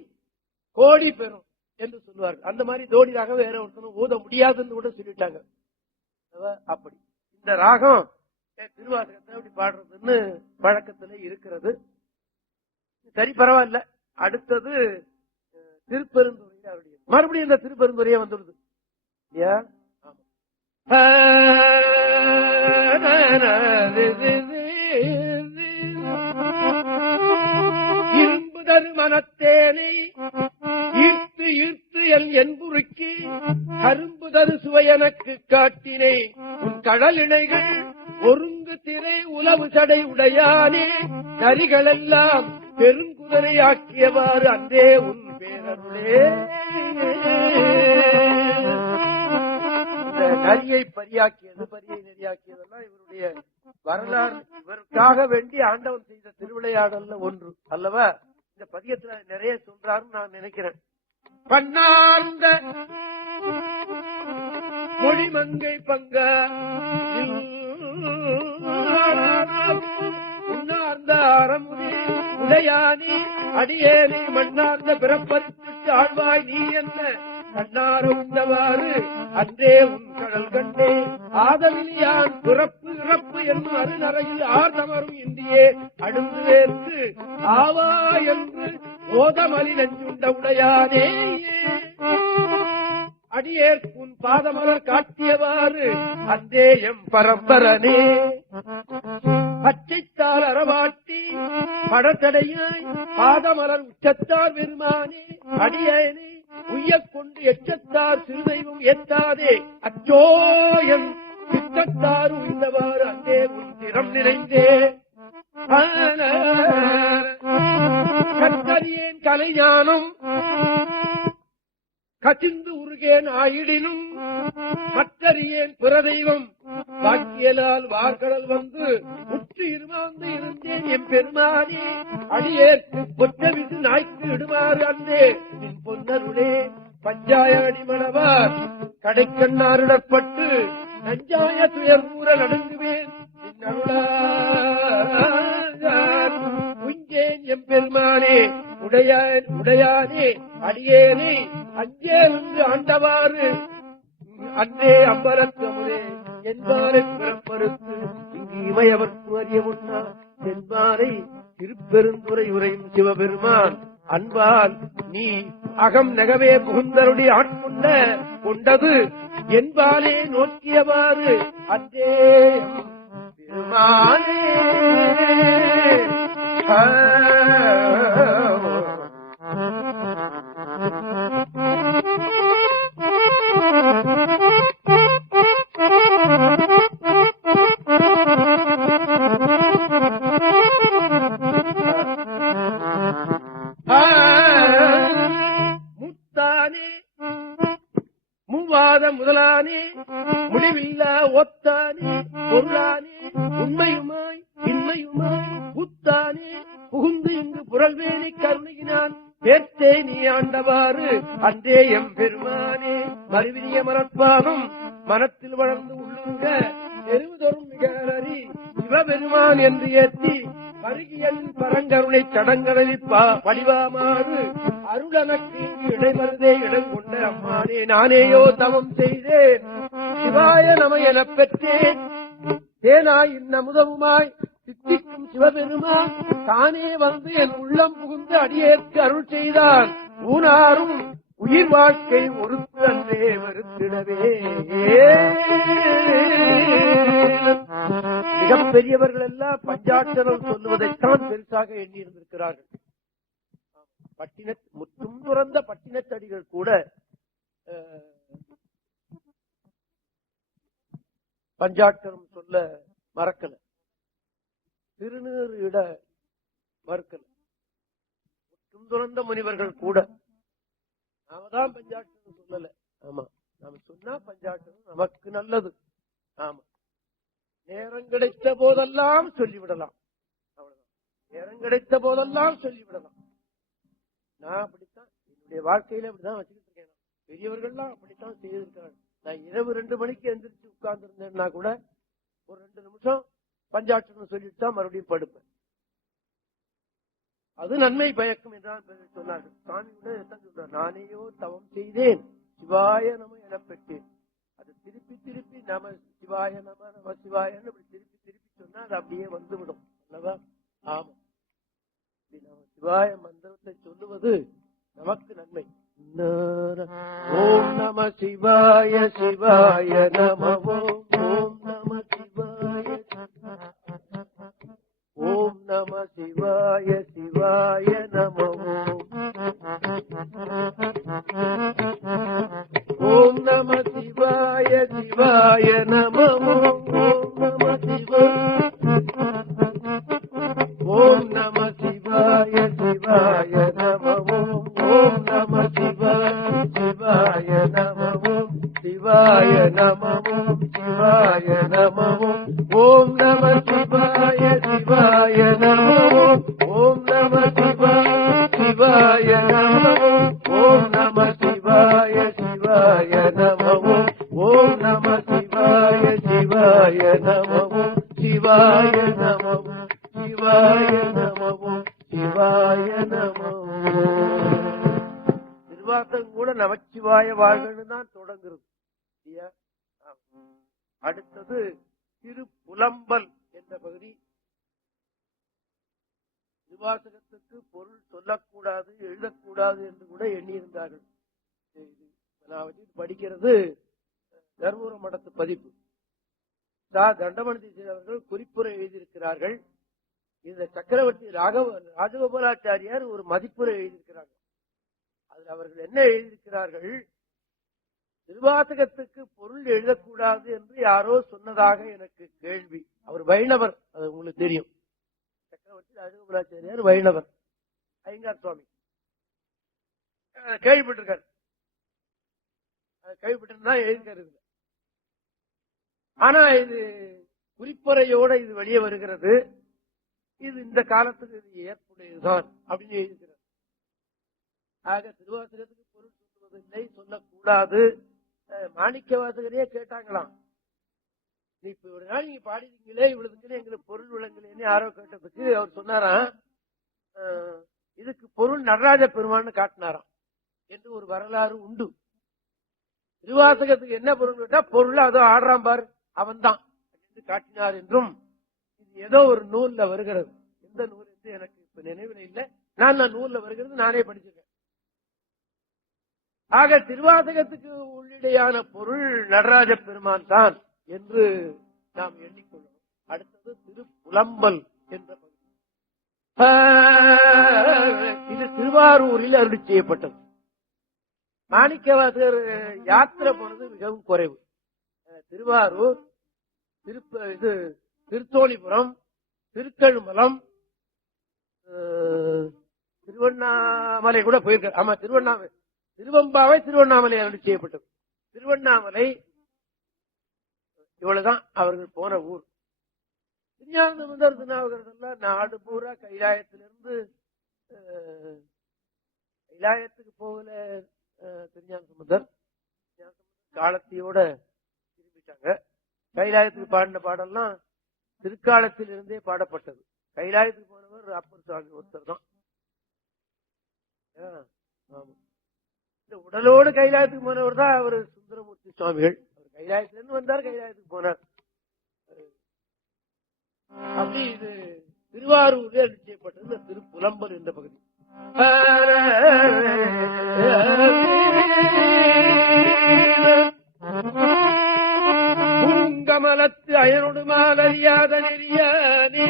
கோடி பெறும் என்று சொல்லுவார்கள். அந்த மாதிரி தோடி ராகம் வேற ஒருத்தனும் ஊத முடியாதுன்னு கூட சொல்லிட்டாங்க. அப்படி இந்த ராகம் திருவாசகத்தை அப்படி பாடுறதுன்னு பழக்கத்துல இருக்கிறது. சரி, பரவாயில்ல. அடுத்தது திருப்பெருந்துறையில அவருடைய மறுபடியும் இந்த திருப்பெருந்துறையே வந்துடுது இல்லையா? இரும்புதரு மனத்தேனை ஈர்த்து ஈர்த்து என் என்புருக்கி கரும்புதரு சுவை எனக்கு காட்டினை உன் கடல் இணைகள் ஒருங்கு திரை உலவு சடை உடையானே நரிகளெல்லாம் பெருங்குதிரை ஆக்கியவாறு அந்தே உன் பேரருளே. இந்த நரியை பரியாக்கியது, பரியை நெறியாக்கியதெல்லாம் இவருடைய வரலாறு. இவருக்காக வேண்டி ஆண்டவன் செய்த திருவிளையாடல்ல ஒன்று அல்லவா? இந்த பதியத்துல நிறைய சொல்றாருன்னு நான் நினைக்கிறேன். பன்னார்ந்த மொழிமங்கை பங்க உன்னார்ந்த அறமுடி உடையானி அடியேனி மண்ணார்ந்த பிறப்பத்து ஆழ்வாய் நீ என்ன கண்ணார உண்டவாறு அன்றே உன் கடல் கண்டே ஆதலில் யான் பிறப்பு இறப்பு என்னும் அருநறையில் ஆர்தமரும் இந்தியே அடுத்து வேர்த்து ஆவா என்று ஓதமலி நஞ்சுண்ட உடையானே அடியேற்குன் பாதமலர் காட்டியவாறு அந்தே எம் பரம்பரனே பச்சைத்தால் அறவாட்டி படத்தடையாய் பாதமலர் உச்சத்தார் பெருமானே அடியேனே உய்யக் கொண்டு எச்சத்தார் சிறுதெய்வம் ஏத்தாதே அச்சோ என் சித்தத்தார் உய்ந்தவாறு அந்தே உன் திறம் நிறைந்தே கற்றறியேன் கலைஞானம் கசிந்து உருகேன் ஆயிடினும் மற்றறியேன் பிறதெய்வம் வாக்கியலால் வார்கடல் வந்து உற்று இருமாந்து இருந்தேன் என் பெருமானே அடியேற்கு பொற்றவிசு நாய்க்கு இடுமாறு அந்தே என் பொன்னருளே பஞ்சாய அடிமளவார் கடைக்கண்ணாரிடப்பட்டு நஞ்சாய துயர் கூற நடுங்குவேன் உஞ்சேன் எம் பெருமானே உடையானே அடியேனே அஞ்சே நின்று ஆண்டவாறு அன்னே அம்பரத்தமுதே என்பாரை பிறப்பறுத்து இங்கு இமையவர்க்கு அறிய முன்னா என்பாரை திருப்பெருந்துறை உரையும் சிவபெருமான் அன்பால் நீ அகம் நகவே புகுந்தருடைய ஆட்கொண்ட கொண்டது என்பாலே நோக்கியவாறு அன்றே பெருமானே. முத்தானே மூவாத முதலானே முடிவில்லா ஒத்தானே பொருளானே உண்மையுமாய் இன்மையுமாய் புத்தானே புகுந்து இங்கு புரள்வேணி கருணையினான் பேர்த்தே நீ ஆண்டவாறு அன்றே எம் பெருமானே மறுவினிய மரப்பானும் மனத்தில் வளர்ந்து உள்ளுங்க தெருவுதொரும் மிகறி சிவபெருமான் என்று ஏற்றி பருகியல் பரங்கருணை தடங்கடலில் படிவாமாறு அருளனக்கு இடைமருதே இடம் கொண்ட அம்மானே நானேயோ தவம் செய்தேன் சிவாய நம எனப் பெற்றேன் தேனாய் இன்னமுதவுமாய் சித்திக்கும் சிவபெருமான் தானே வந்து என் உள்ளம் புகுந்து அடியேற்கு அருள் செய்தான் ஊனாரும் உயிர் வாழ்க்கை ஒருத்து அன்றே வருத்திடவே. மிகப்பெரியவர்கள் எல்லாம் பஞ்சாட்சரம் சொல்லுவதைத்தான் பெருசாக எண்ணியிருந்திருக்கிறார்கள். முற்றும் துறந்த பட்டினத்தடிகள் கூட பஞ்சாட்சரம் சொல்ல மறக்கல, திருநீறு இட மறுக்கல. முற்றும் துறந்த முனிவர்கள் கூட நாம தான் பஞ்சாட்சரம் சொல்லல. ஆமா, நாம சொன்னா பஞ்சாட்சரம் நமக்கு நல்லது. ஆமா, நேரம் கிடைத்த போதெல்லாம் சொல்லிவிடலாம். அவ்வளவுதான், நேரம் கிடைத்த போதெல்லாம் சொல்லிவிடலாம். நான் அப்படித்தான் என்னுடைய வாழ்க்கையில அப்படிதான் வச்சுக்கிட்டு இருக்கேன். பெரியவர்கள்லாம் அப்படித்தான் செய்திருக்காங்க. நான் இரவு 2 மணிக்கு எந்திரிச்சு உட்கார்ந்து இருந்தேன்னா கூட ஒரு 2 நிமிஷம் பஞ்சாட்சரம் சொல்லிட்டு தான் மறுபடியும் படுப்பேன். அது நன்மை பயக்கும் என்றான் சொன்னார்கள். சாமி கூட சொல்றார், நானேயோ தவம் செய்தேன் சிவாய நம எனப் பெற்றேன். அது திருப்பி திருப்பி நம சிவாய நம நம சிவாயன்னு அப்படி திருப்பி திருப்பி சொன்னா அது அப்படியே வந்துவிடும் அல்லவா? ஆமா, நம சிவாய மந்திரத்தை சொல்லுவது நமக்கு நன்மை. ஓம் நம சிவாய சிவாய நம ஓம் நம சிவாய ஓம் நம சிவாய சிவாய நம ஓம் நம சிவாய சிவாய நம ஓம் நம சிவாய ஓம் நம சிவாய சிவாய நம ஓம் நம சிவாய சிவாய நம சிவாய நம சிவாய நம ஓம் நம சிவாய சிவாய நம ஓம் நம சிவாய சிவாய நம ஓம் நம சிவாய சிவாய நம ஓம் நம சிவாய சிவாய நம சிவாய நம சிவாய நம சிவாய நம. திருவாசகம் கூட நமச்சிவாய வாழ்கன்னு தான் தொடங்குறது. அடுத்தது திருப்புலம்பல் என்ற பகுதி. திருவாசகத்துக்கு பொருள் சொல்லக்கூடாது, எழுதக்கூடாது என்று கூட எண்ணியிருந்தார்கள். நான் வச்சு படிக்கிறது தர்மபுர மடத்து பதிப்பு. தண்டமணி அவர்கள் குறிப்புரை எழுதியிருக்கிறார்கள். இந்த சக்கரவர்த்தி ராஜகோபாலாச்சாரியார் ஒரு மதிப்புரை எழுதியிருக்கிறார்கள். அதில் அவர்கள் என்ன எழுதியிருக்கிறார்கள், திருவாசகத்துக்கு பொருள் எழுதக்கூடாது என்று யாரோ சொன்னதாக எனக்கு கேள்வி. அவர் வைணவர், அது உங்களுக்கு தெரியும். சக்கரவர்த்தி ராஜகோபாலாச்சாரியார் வைணவர், ஐயங்கார் சுவாமி கேள்விப்பட்டிருக்காரு. கேள்விப்பட்டிருந்தா எழுதிக்கிறது. ஆனா இது குறிப்புரையோட இது வெளியே வருகிறது. இது இந்த காலத்துக்கு இது ஏற்புடையதுதான் அப்படின்னு எழுதிக்கிறார். ஆக திருவாசகத்துக்கு பொருள் சொல்லுவதில்லை, சொல்லக்கூடாது. மாணிக்க வாசகரையே கேட்டாங்களாம், நீ இப்ப ஒரு நாள் நீங்க பாடினீங்களே இவ்வளவுக்குன்னு எங்களுக்கு பொருள் விளங்கலேன்னு யாரோ கேட்டதுக்கு அவர் சொன்னாராம், இதுக்கு பொருள் நடராஜ பெருமான்னு காட்டினாராம் என்று ஒரு வரலாறு உண்டு. திருவாசகத்துக்கு என்ன பொருள் கேட்டா, பொருள் அதோ ஆடுறான் பார் அவன் தான் என்று காட்டினார் என்றும் இது ஏதோ ஒரு நூல்ல வருகிறது. எந்த நூல் என்று எனக்கு இப்ப நினைவில் இல்லை. நான் நூல்ல வருகிறது, நானே படிச்சிருக்கேன். ஆக திருவாசகத்துக்கு உள்ளிடையான பொருள் நடராஜ பெருமான் தான் என்று நாம் எண்ணிக்கொள்ளணும். அடுத்தது திருப்புலம்பல் என்ற பகுதி. இது திருவாரூரில் அருள் செய்யப்பட்டது. மாணிக்கவாசகர் யாத்திரை போனது மிகவும் குறைவு. திருவாரூர், திருத்தோணிபுரம், திருக்கழுமலம், திருவண்ணாமலை கூட போயிருக்கார். ஆமா, திருவண்ணாமலை, திருவம்பாவை திருவண்ணாமலை அருள் செய்யப்பட்டது. திருவண்ணாமலை இவ்வளவுதான் அவர்கள் போன ஊர். திருஞானசம்பந்தர் திருநாவுக்கரசர் நாடு பூரா கைலாயத்திலிருந்து கைலாயத்துக்கு போகல. திருஞானசம்பந்தர் காலத்தையோட திரும்பிட்டாங்க. கைலாயத்துக்கு பாடின பாடல்லாம் திருக்காலத்தில் இருந்தே பாடப்பட்டது. கைலாயத்துக்கு போனவர் அப்பர் சுவாமி ஒருத்தர் தான். இந்த உடலோடு கைலாயத்துக்கு போனவர் தான் அவர் சுந்தரமூர்த்தி சுவாமிகள். அவர் கைலாயத்துல இருந்து வந்தார், கைலாயத்துக்கு போனார். அப்படி இது திருவாரூர்ல நிச்சயப்பட்டது இந்த திருப்புலம்பல் என்ற பகுதி. பூங்கமலத்து அயனொடு மாலறியாத நெறியானே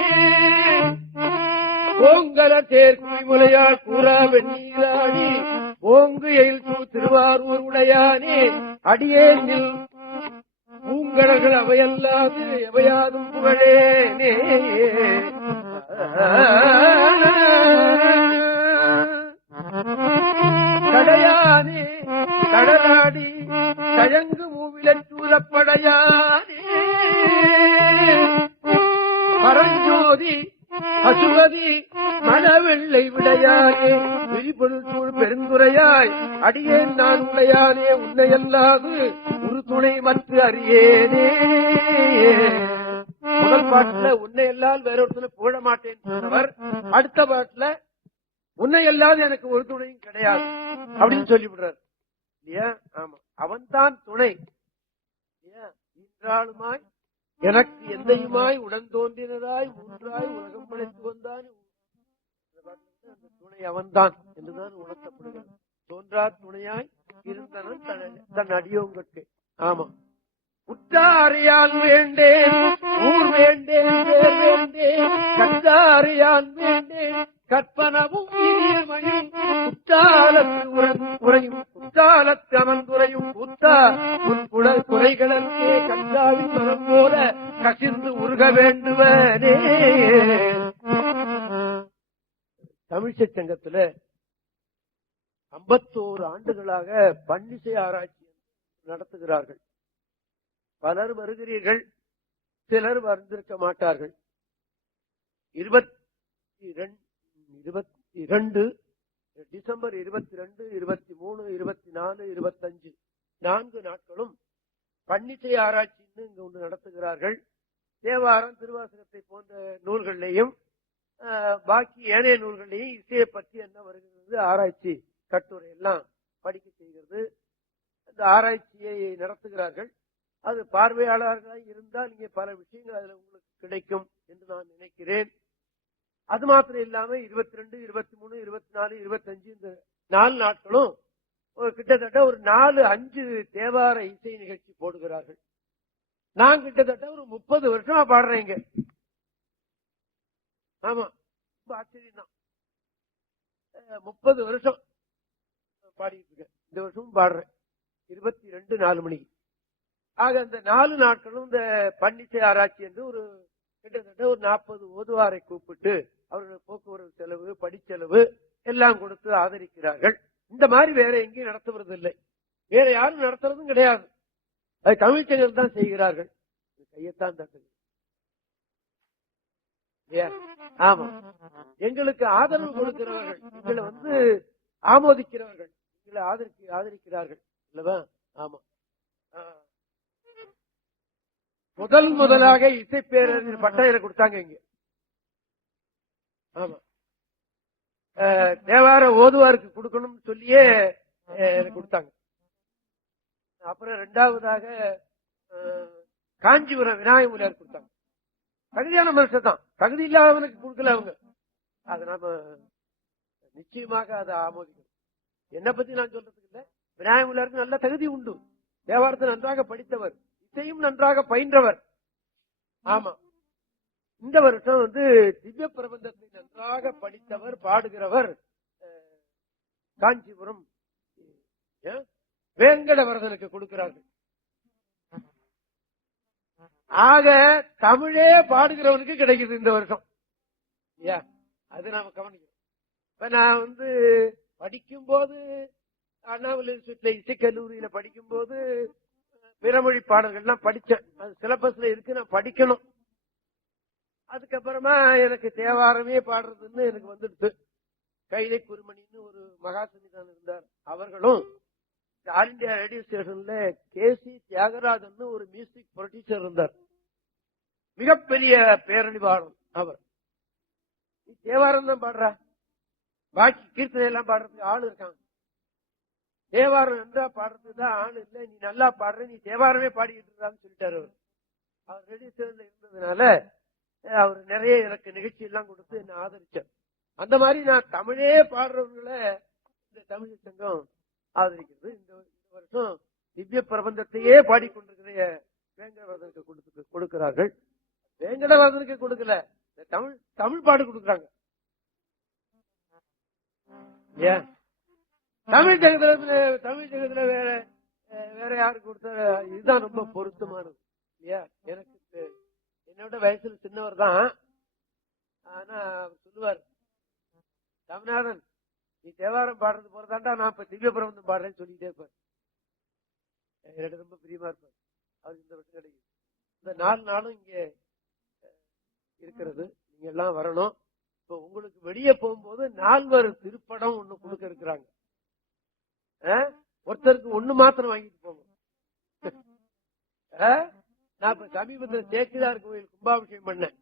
ஓங்கல தேர்க்குழி முலையால் கூறா வெண்ணீராடி ஓங்கு எயில் திருவாரூர் உடையானே அடியேனில் பூங்கடல்கள் அவையல்லாது எவையாதும் புகழேனே. கடையானே கடலாடி கழங்கு மூவிலச் சூழப்படையானே பரஞ்சோதி பசுபதி மணவெள்ளை விடையானே விரிபொருள் சூழ் பெருந்துரையாய் அடியேன் நான் உடையானே உன்னையல்லாது ஒரு துணை மற்ற அறியேனே. முதல் பாட்டுல உன்னை எல்லால் வேறொருத்தனை புகழ மாட்டேன் சொன்னவர், அடுத்த பாட்டுல உன்னை எல்லாது எனக்கு ஒரு துணையும் கிடையாது அப்படின்னு சொல்லிவிடுறார் இல்லையா? ஆமா, அவன் தான் துணை. இன்றாளுமாய் எனக்கு எந்தையுமாய் உடன் தோன்றினதாய் மூன்றாய் உலகம் படைத்து வந்தான் அந்த துணை அவன்தான் என்றுதான் உணர்த்தப்படுகிறது. தோன்றார் துணையாய் இருந்தனன் தன் அடியோங்கட்கு. ஆமா, உற்றாரையால் வேண்டேன் ஊர் வேண்டேன் பேர் வேண்டேன் கற்றாரையால் வேண்டேன் கற்பனவும் இனியமணியும் குற்றாலத்து உரையும் குற்றாலத்து அமர்ந்துரையும் கூத்தா உன் குறைகளுக்கே கண்டாவின் மனம் போல கசிந்து உருக வேண்டுவனே. தமிழ்ச்ச சங்கத்துல 51 ஆண்டுகளாக பன்னிசை ஆராய்ச்சி நடத்துகிறார்கள். பலர் வருகிறீர்கள், சிலர் வந்திருக்க மாட்டார்கள். 22 டிசம்பர் 22, 23, 24, 25 4 நாட்களும் பன்னிசை ஆராய்ச்சின்னு இங்க ஒன்று நடத்துகிறார்கள். தேவாரம் திருவாசகத்தை போன்ற நூல்களையும் பாக்கி ஏனைய நூல்களையும் இசையை பற்றி என்ன வருகிறது ஆராய்ச்சி கட்டுரை எல்லாம் படிக்க செய்கிறது. அந்த ஆராய்ச்சியை நடத்துகிறார்கள். அது பார்வையாளர்களாக இருந்தால் இங்கே பல விஷயங்கள் அதுல உங்களுக்கு கிடைக்கும் என்று நான் நினைக்கிறேன். அது மாத்திரம் இல்லாம 22, 23, 24, 25 இந்த 4 நாட்களும் கிட்டத்தட்ட ஒரு 4-5 தேவார இசை நிகழ்ச்சி போடுகிறார்கள். நான் கிட்டத்தட்ட ஒரு 30 வருஷமா பாடுறேங்க. ஆமா, ரொம்ப ஆச்சரியம் தான். 30 வருஷம் பாடிட்டு இருக்கேன். இந்த வருஷமும் பாடுறேன் 22 மணிக்கு. ஆக இந்த 4 நாட்களும் இந்த பன்னிசை ஆராய்ச்சி என்று ஒரு கிட்டத்தட்ட ஒரு 40 ஓதுவாரை கூப்பிட்டு அவர்கள் போக்குவரத்து செலவு படிச்செலவு எல்லாம் கொடுத்து ஆதரிக்கிறார்கள். இந்த மாதிரி வேற எங்கேயும் நடத்துவது இல்லை, வேற யாரும் நடத்துறதும் கிடையாது. அது தமிழ்ச்சங்கர் தான் செய்கிறார்கள். கையத்தான் தட்டுங்க. ஆமா, எங்களுக்கு ஆதரவு கொடுக்கிறவர்கள், எங்களை ஆமோதிக்கிறவர்கள், எங்களை ஆதரிக்கிறார்கள் இல்லவா? ஆமா, முதலாக இசை பேரறிஞர் பட்டம் கொடுத்தாங்க இங்க. ஆமா, தேவார ஓதுவாருக்கு கொடுக்கணும்னு சொல்லியே கொடுத்தாங்க. அப்புறம் 2வதாக காஞ்சிபுரம் விநாயகமுடியார் கொடுத்தாங்க. தகுதியான மனுஷன் தான், தகுதி இல்லாதவனுக்கு கொடுக்கல அவங்க. அது நாம நிச்சயமாக அதை ஆமோதிக்கணும். என்ன பத்தி நான் சொல்றதுக்கு இல்ல, விநாயகமுடியாருக்கு நல்ல தகுதி உண்டு. தேவாரத்தை நன்றாக படித்தவர், இசையும் நன்றாக பயின்றவர். ஆமா, இந்த வருஷம் திவ்ய பிரபந்தத்தை நன்றாக படித்தவர் பாடுகிறவர் காஞ்சிபுரம் வேங்கடவரதனுக்கு கொடுக்கிறார்கள். ஆக தமிழே பாடுகிறவனுக்கு கிடைக்குது இந்த வருஷம். அது நாம கவனிக்கிறோம். இப்ப நான் படிக்கும் போது அண்ணாமலை யூனிவர்சிட்டியில இசைக்கல்லூரியில படிக்கும் போது பிறமொழி பாடல்கள்லாம் படிச்சேன். அது சிலபஸ்ல இருக்கு, நான் படிக்கணும். அதுக்கப்புறமா எனக்கு தேவாரமே பாடுறதுன்னு எனக்கு வந்துடுச்சு. கைலை குருமணின்னு ஒரு மகாசன்னிதான் இருந்தார். அவர்களும் ஆல் இண்டியா ரேடியோ ஸ்டேஷன்ல KC தியாகராஜன் ஒரு மியூசிக் ப்ரொடியூசர் இருந்தார். மிகப்பெரிய பேரழிவாளர் அவர். நீ தேவாரம் தான் பாடுற, பாக்கி கீர்த்தனை எல்லாம் பாடுறதுக்கு ஆள் இருக்காங்க. தேவாரம் நன்றா பாடுறதுக்கு தான் ஆள் இல்லை, நீ நல்லா பாடுற, நீ தேவாரமே பாடிக்கிட்டு இருக்கான்னு சொல்லிட்டாரு. அவர் ரெடி சேர்ந்து இருந்ததுனால அவர் நிறைய எனக்கு நிகழ்ச்சி எல்லாம் கொடுத்து என்ன ஆதரிச்சார். அந்த மாதிரி நான் தமிழே பாடுறவர்களை இந்த தமிழ் சங்கம் ஆதரிக்கிறது. இந்த வருஷம் திவ்ய பிரபந்தத்தையே பாடிக்கொண்டிருக்கிற வேங்கடவர்தனுக்கு கொடுக்கிறார்கள். வேங்கடவர்தனுக்கு கொடுக்கல, தமிழ் தமிழ் பாடு கொடுக்குறாங்க. தமிழ் ஜெகத்துல வேற யாருக்கு கொடுத்த இதுதான் ரொம்ப பொருத்தமானது இல்லையா? எனக்கு என்னோட வயசுல சின்னவர் தான். ஆனா சொல்லுவார், தமிழ்நாதன் நீ தேவாரம் பாடுறது போறதாண்டா, நான் இப்ப திவ்ய பிரபந்தம் பாடுறேன்னு சொல்லிட்டே இருப்பார். எனக்கு ரொம்ப பிரியமா இருப்பார். அவருக்கு இந்த வருஷம் கிடைக்கும். இந்த 4 நாளும் இங்க இருக்கிறது, நீங்க எல்லாம் வரணும். இப்ப உங்களுக்கு வெளியே போகும்போது 4 திருப்படம் ஒண்ணு கொடுக்க இருக்கிறாங்க. ஒருத்தருக்கு 1 மாத்திரம் வாங்கிட்டு போங்க. நான் இப்ப சமீபத்தில் சேக்கிதார் கோயில் கும்பாபிஷேகம் பண்ணேன்.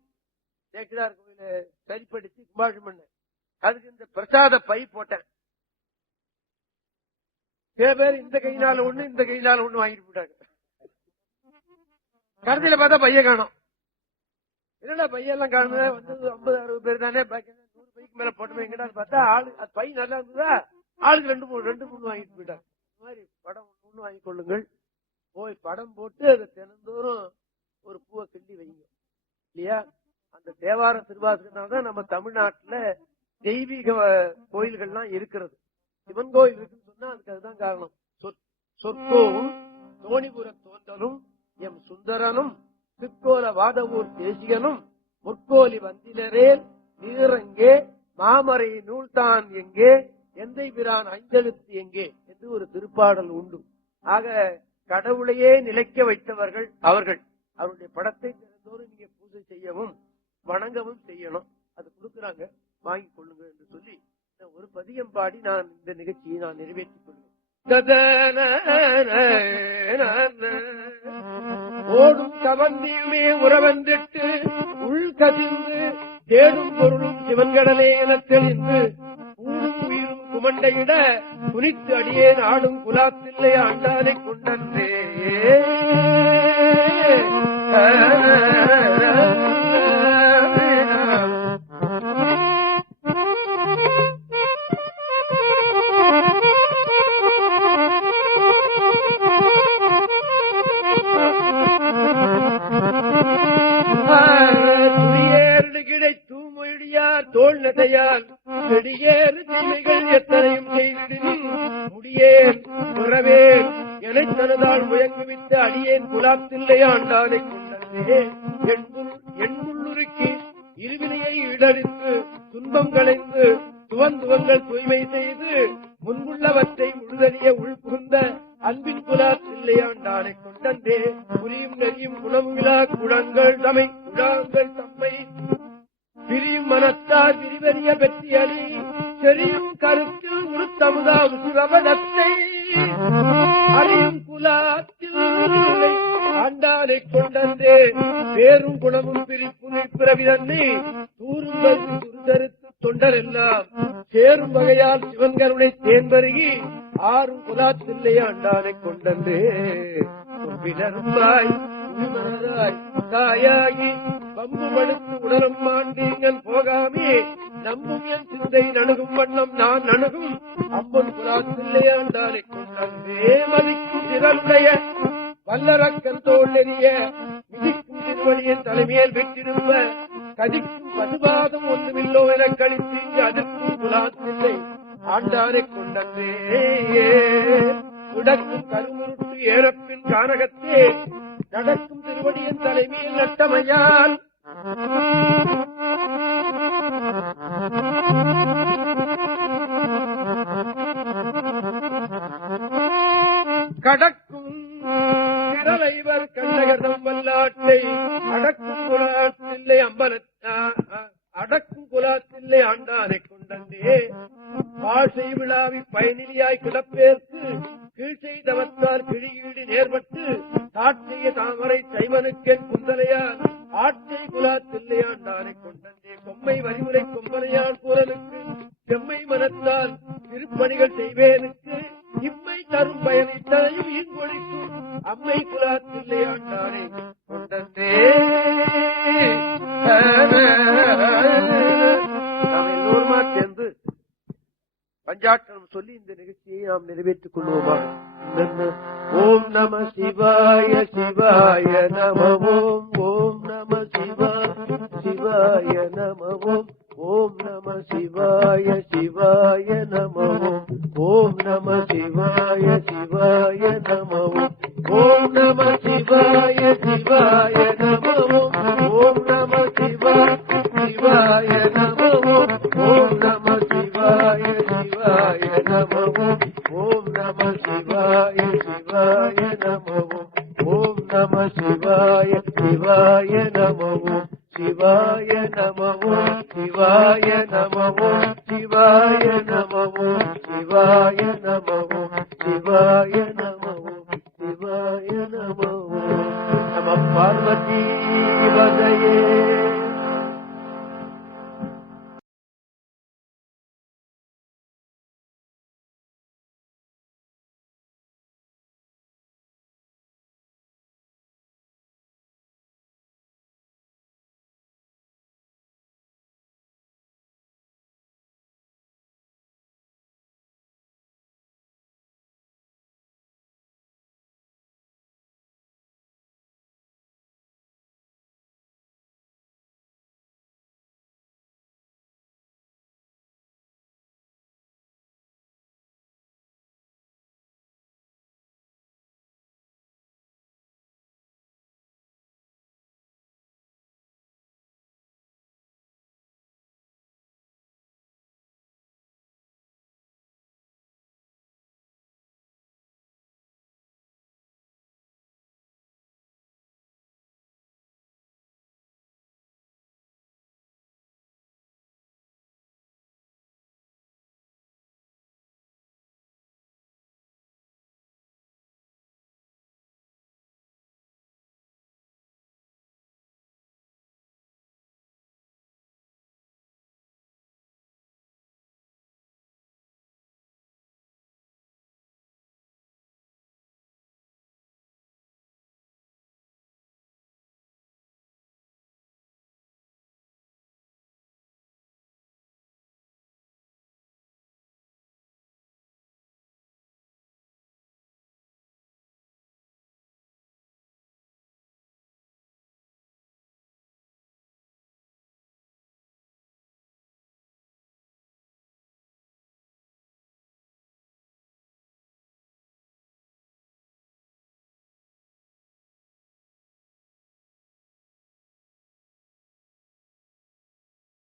சேக்கிதார் கோயில சரிப்படுத்தி கும்பாபிஷேகம் பண்ணேன். அதுக்கு இந்த பிரசாத பை போட்டேன். சில பேர் இந்த கையினால 1 இந்த கையினால 1 வாங்கிட்டு போட்டாங்க. கடைசியில பார்த்தா பைய காணும். என்னடா பையெல்லாம் காணுது, வந்தது 50-60 பேர் தானே, 100 பைக்கு மேல போட்டோமே எங்கடான்னு பார்த்தா ஆளு அது பை நல்லா இருந்ததா, ஆளுக்கு 2-3 வாங்கிட்டு போயிட்டாங்க. இந்த மாதிரி படம் 1 வாங்கி கொள்ளுங்கள். போய் படம் போட்டு அதை தினந்தோறும் ஒரு பூவை கிண்டி வைங்க இல்லையா? அந்த தேவார திருவாசகனால்தான் நம்ம தமிழ்நாட்டுல தெய்வீக கோயில்கள்லாம் இருக்கிறது. சிவன் கோயில் இருக்குன்னு சொன்னா அதுக்கு அதுதான் காரணம். சொற்கோவும் தோணிபுர தோன்றலும் எம் சுந்தரனும் திருக்கோல வாதவூர் தேசிகனும் முற்கோலி வந்தினரேல் நீரங்கே மாமரை நூல்தான் எங்கே எந்தை பிரான் ஐந்தெழுத்து எங்கே என்று ஒரு திருப்பாடல் உண்டு. ஆக கடவுளையே நிலைக்க வைத்தவர்கள் அவர்கள். அவருடைய படத்தை தினந்தோறும் நீங்க பூஜை செய்யவும் வணங்கவும் செய்யணும். அது கொடுக்குறாங்க, வாங்கி கொள்ளுங்க என்று சொல்லி ஒரு பதியம் பாடி நான் இந்த நிகழ்ச்சியை நான் நிறைவேற்றிக் கொள்வேன். ஓடும் கவர்ந்தியுமே உறவந்திட்டு உள்கசிந்து தேடும் பொருளும் சிவன்கடலே என தெளிந்து ஊடும் உயிரும் குமண்டையிட குனித்து அடியேன் ஆடும் குலாத்தில்லை ஆண்டானை கொண்டன்றே. தோல் நெதையால் செடியேறு தீமைகள் எத்தனையும் செய்திடும் முடியேன் உறவேன் என தனதால் முயங்குவித்து அடியேன் குலாத்தில்லை ஆண்டானை கொண்டே. எண்முள்ளுருக்கி இருவினையை இடறித்து துன்பம் களைந்து துவந்துவங்கள் தூய்மை செய்து முன்புள்ளவற்றை முழுதறிய உள்புகுந்த அன்பின் குலாத்தில்லை ஆண்டானை கொண்டே. புரியும் நெறியும் குணமுவிழா குணங்கள் தமை குழாங்கள் தம்மை பிரியும் மனத்தார் விரிவறிய வெற்றி அணி செறியும் கருத்தில் உருத்தமுதா உசுரவனத்தை அறியும் குலாத்தில் ஆண்டானை கொண்டே. பேரும் குணமும் பிரிப்பு பிறவி தன்னை தூரும் துருதறுத்து தொண்டர் எல்லாம் சேரும் வகையால் சிவன்கருணை தேன்பருகி ஆறும் குலாத்தில்லை ஆண்டானை கொண்டே. பிறரும்பாய் தாயாகி பம்பு படுத்து உடலும் மாண்டீங்கள் போகாமே நம்பும் என் சிந்தை நணுகும் வண்ணம் நான் நணுகும் அம்பன் குலாத்தில்லை ஆண்டானை கொண்டே. மதிக்கும் திரளுடைய வல்லரக்கல் தோல் நெறிய மிதிக்கும் திருவடியின் தலைமையில் வெற்றிருப்ப கதிக்கும் பசுபாதம் ஒன்றுமில்லோ என கழித்து அதற்கும் குலாத்தில்லை ஆண்டானை கொண்டே. உடக்கும் கருமுருட்டு ஏறப்பின் கானகத்தே நடக்கும் திருவடியின் தலைமையில் நட்டமையால் கடக்கும் திரளைவர் கண்ணகரம் வல்லாட்டை அடக்கும் குலாத்தில்லை அடக்கும் குலாத்தில்லை ஆண்டானை கொண்டே. பாசை விழாவி பயனிலியாய் கிடப்பேற்கு கீழ்ச்சை தவத்தால் கிழியீடு நேர்பட்டு தாட்சிய தாமரை சைவனுக்கென் குந்தலையால் ஆட்சை குலாத்தில்லை ஆண்டானை கொண்டே. கொம்மை வரிமுறை கொம்பன் பணிகள் செய்வேனுக்கு இம்மை தரும் பயனைத்தாயும் ஈங்கொழிக்கும் அம்மை குலாத்தில்லையாண்டானே கொண்டே. நாம் எல்லோருமா சேர்ந்து பஞ்சாட்டம் சொல்லி இந்த நிகழ்ச்சியை நாம் நிறைவேற்றிக் கொள்வோமா? ஓம் நம சிவாய சிவாய நம ஓம். ஓம் நம சிவாய சிவாய நம ஓம். ஓம் நம சிவாய சிவாய நம ஓம். ஓம் நம சிவாய சிவாய நம ஓம். ஓம் நம சிவாய சிவாய நம ஓம். ஓம் நம சிவாய சிவாய நம ஓம். ஓம் நம சிவாய சிவாய நம ஓம். ஓம் நம சிவாய சிவாய நம ஓம். ஓம் நம சிவாய சிவாய நம ஓம். சிவாய நம ஓம். சிவாய நம ஓம். சிவாய நம ஓம். சிவாய நம ஓம். சிவாய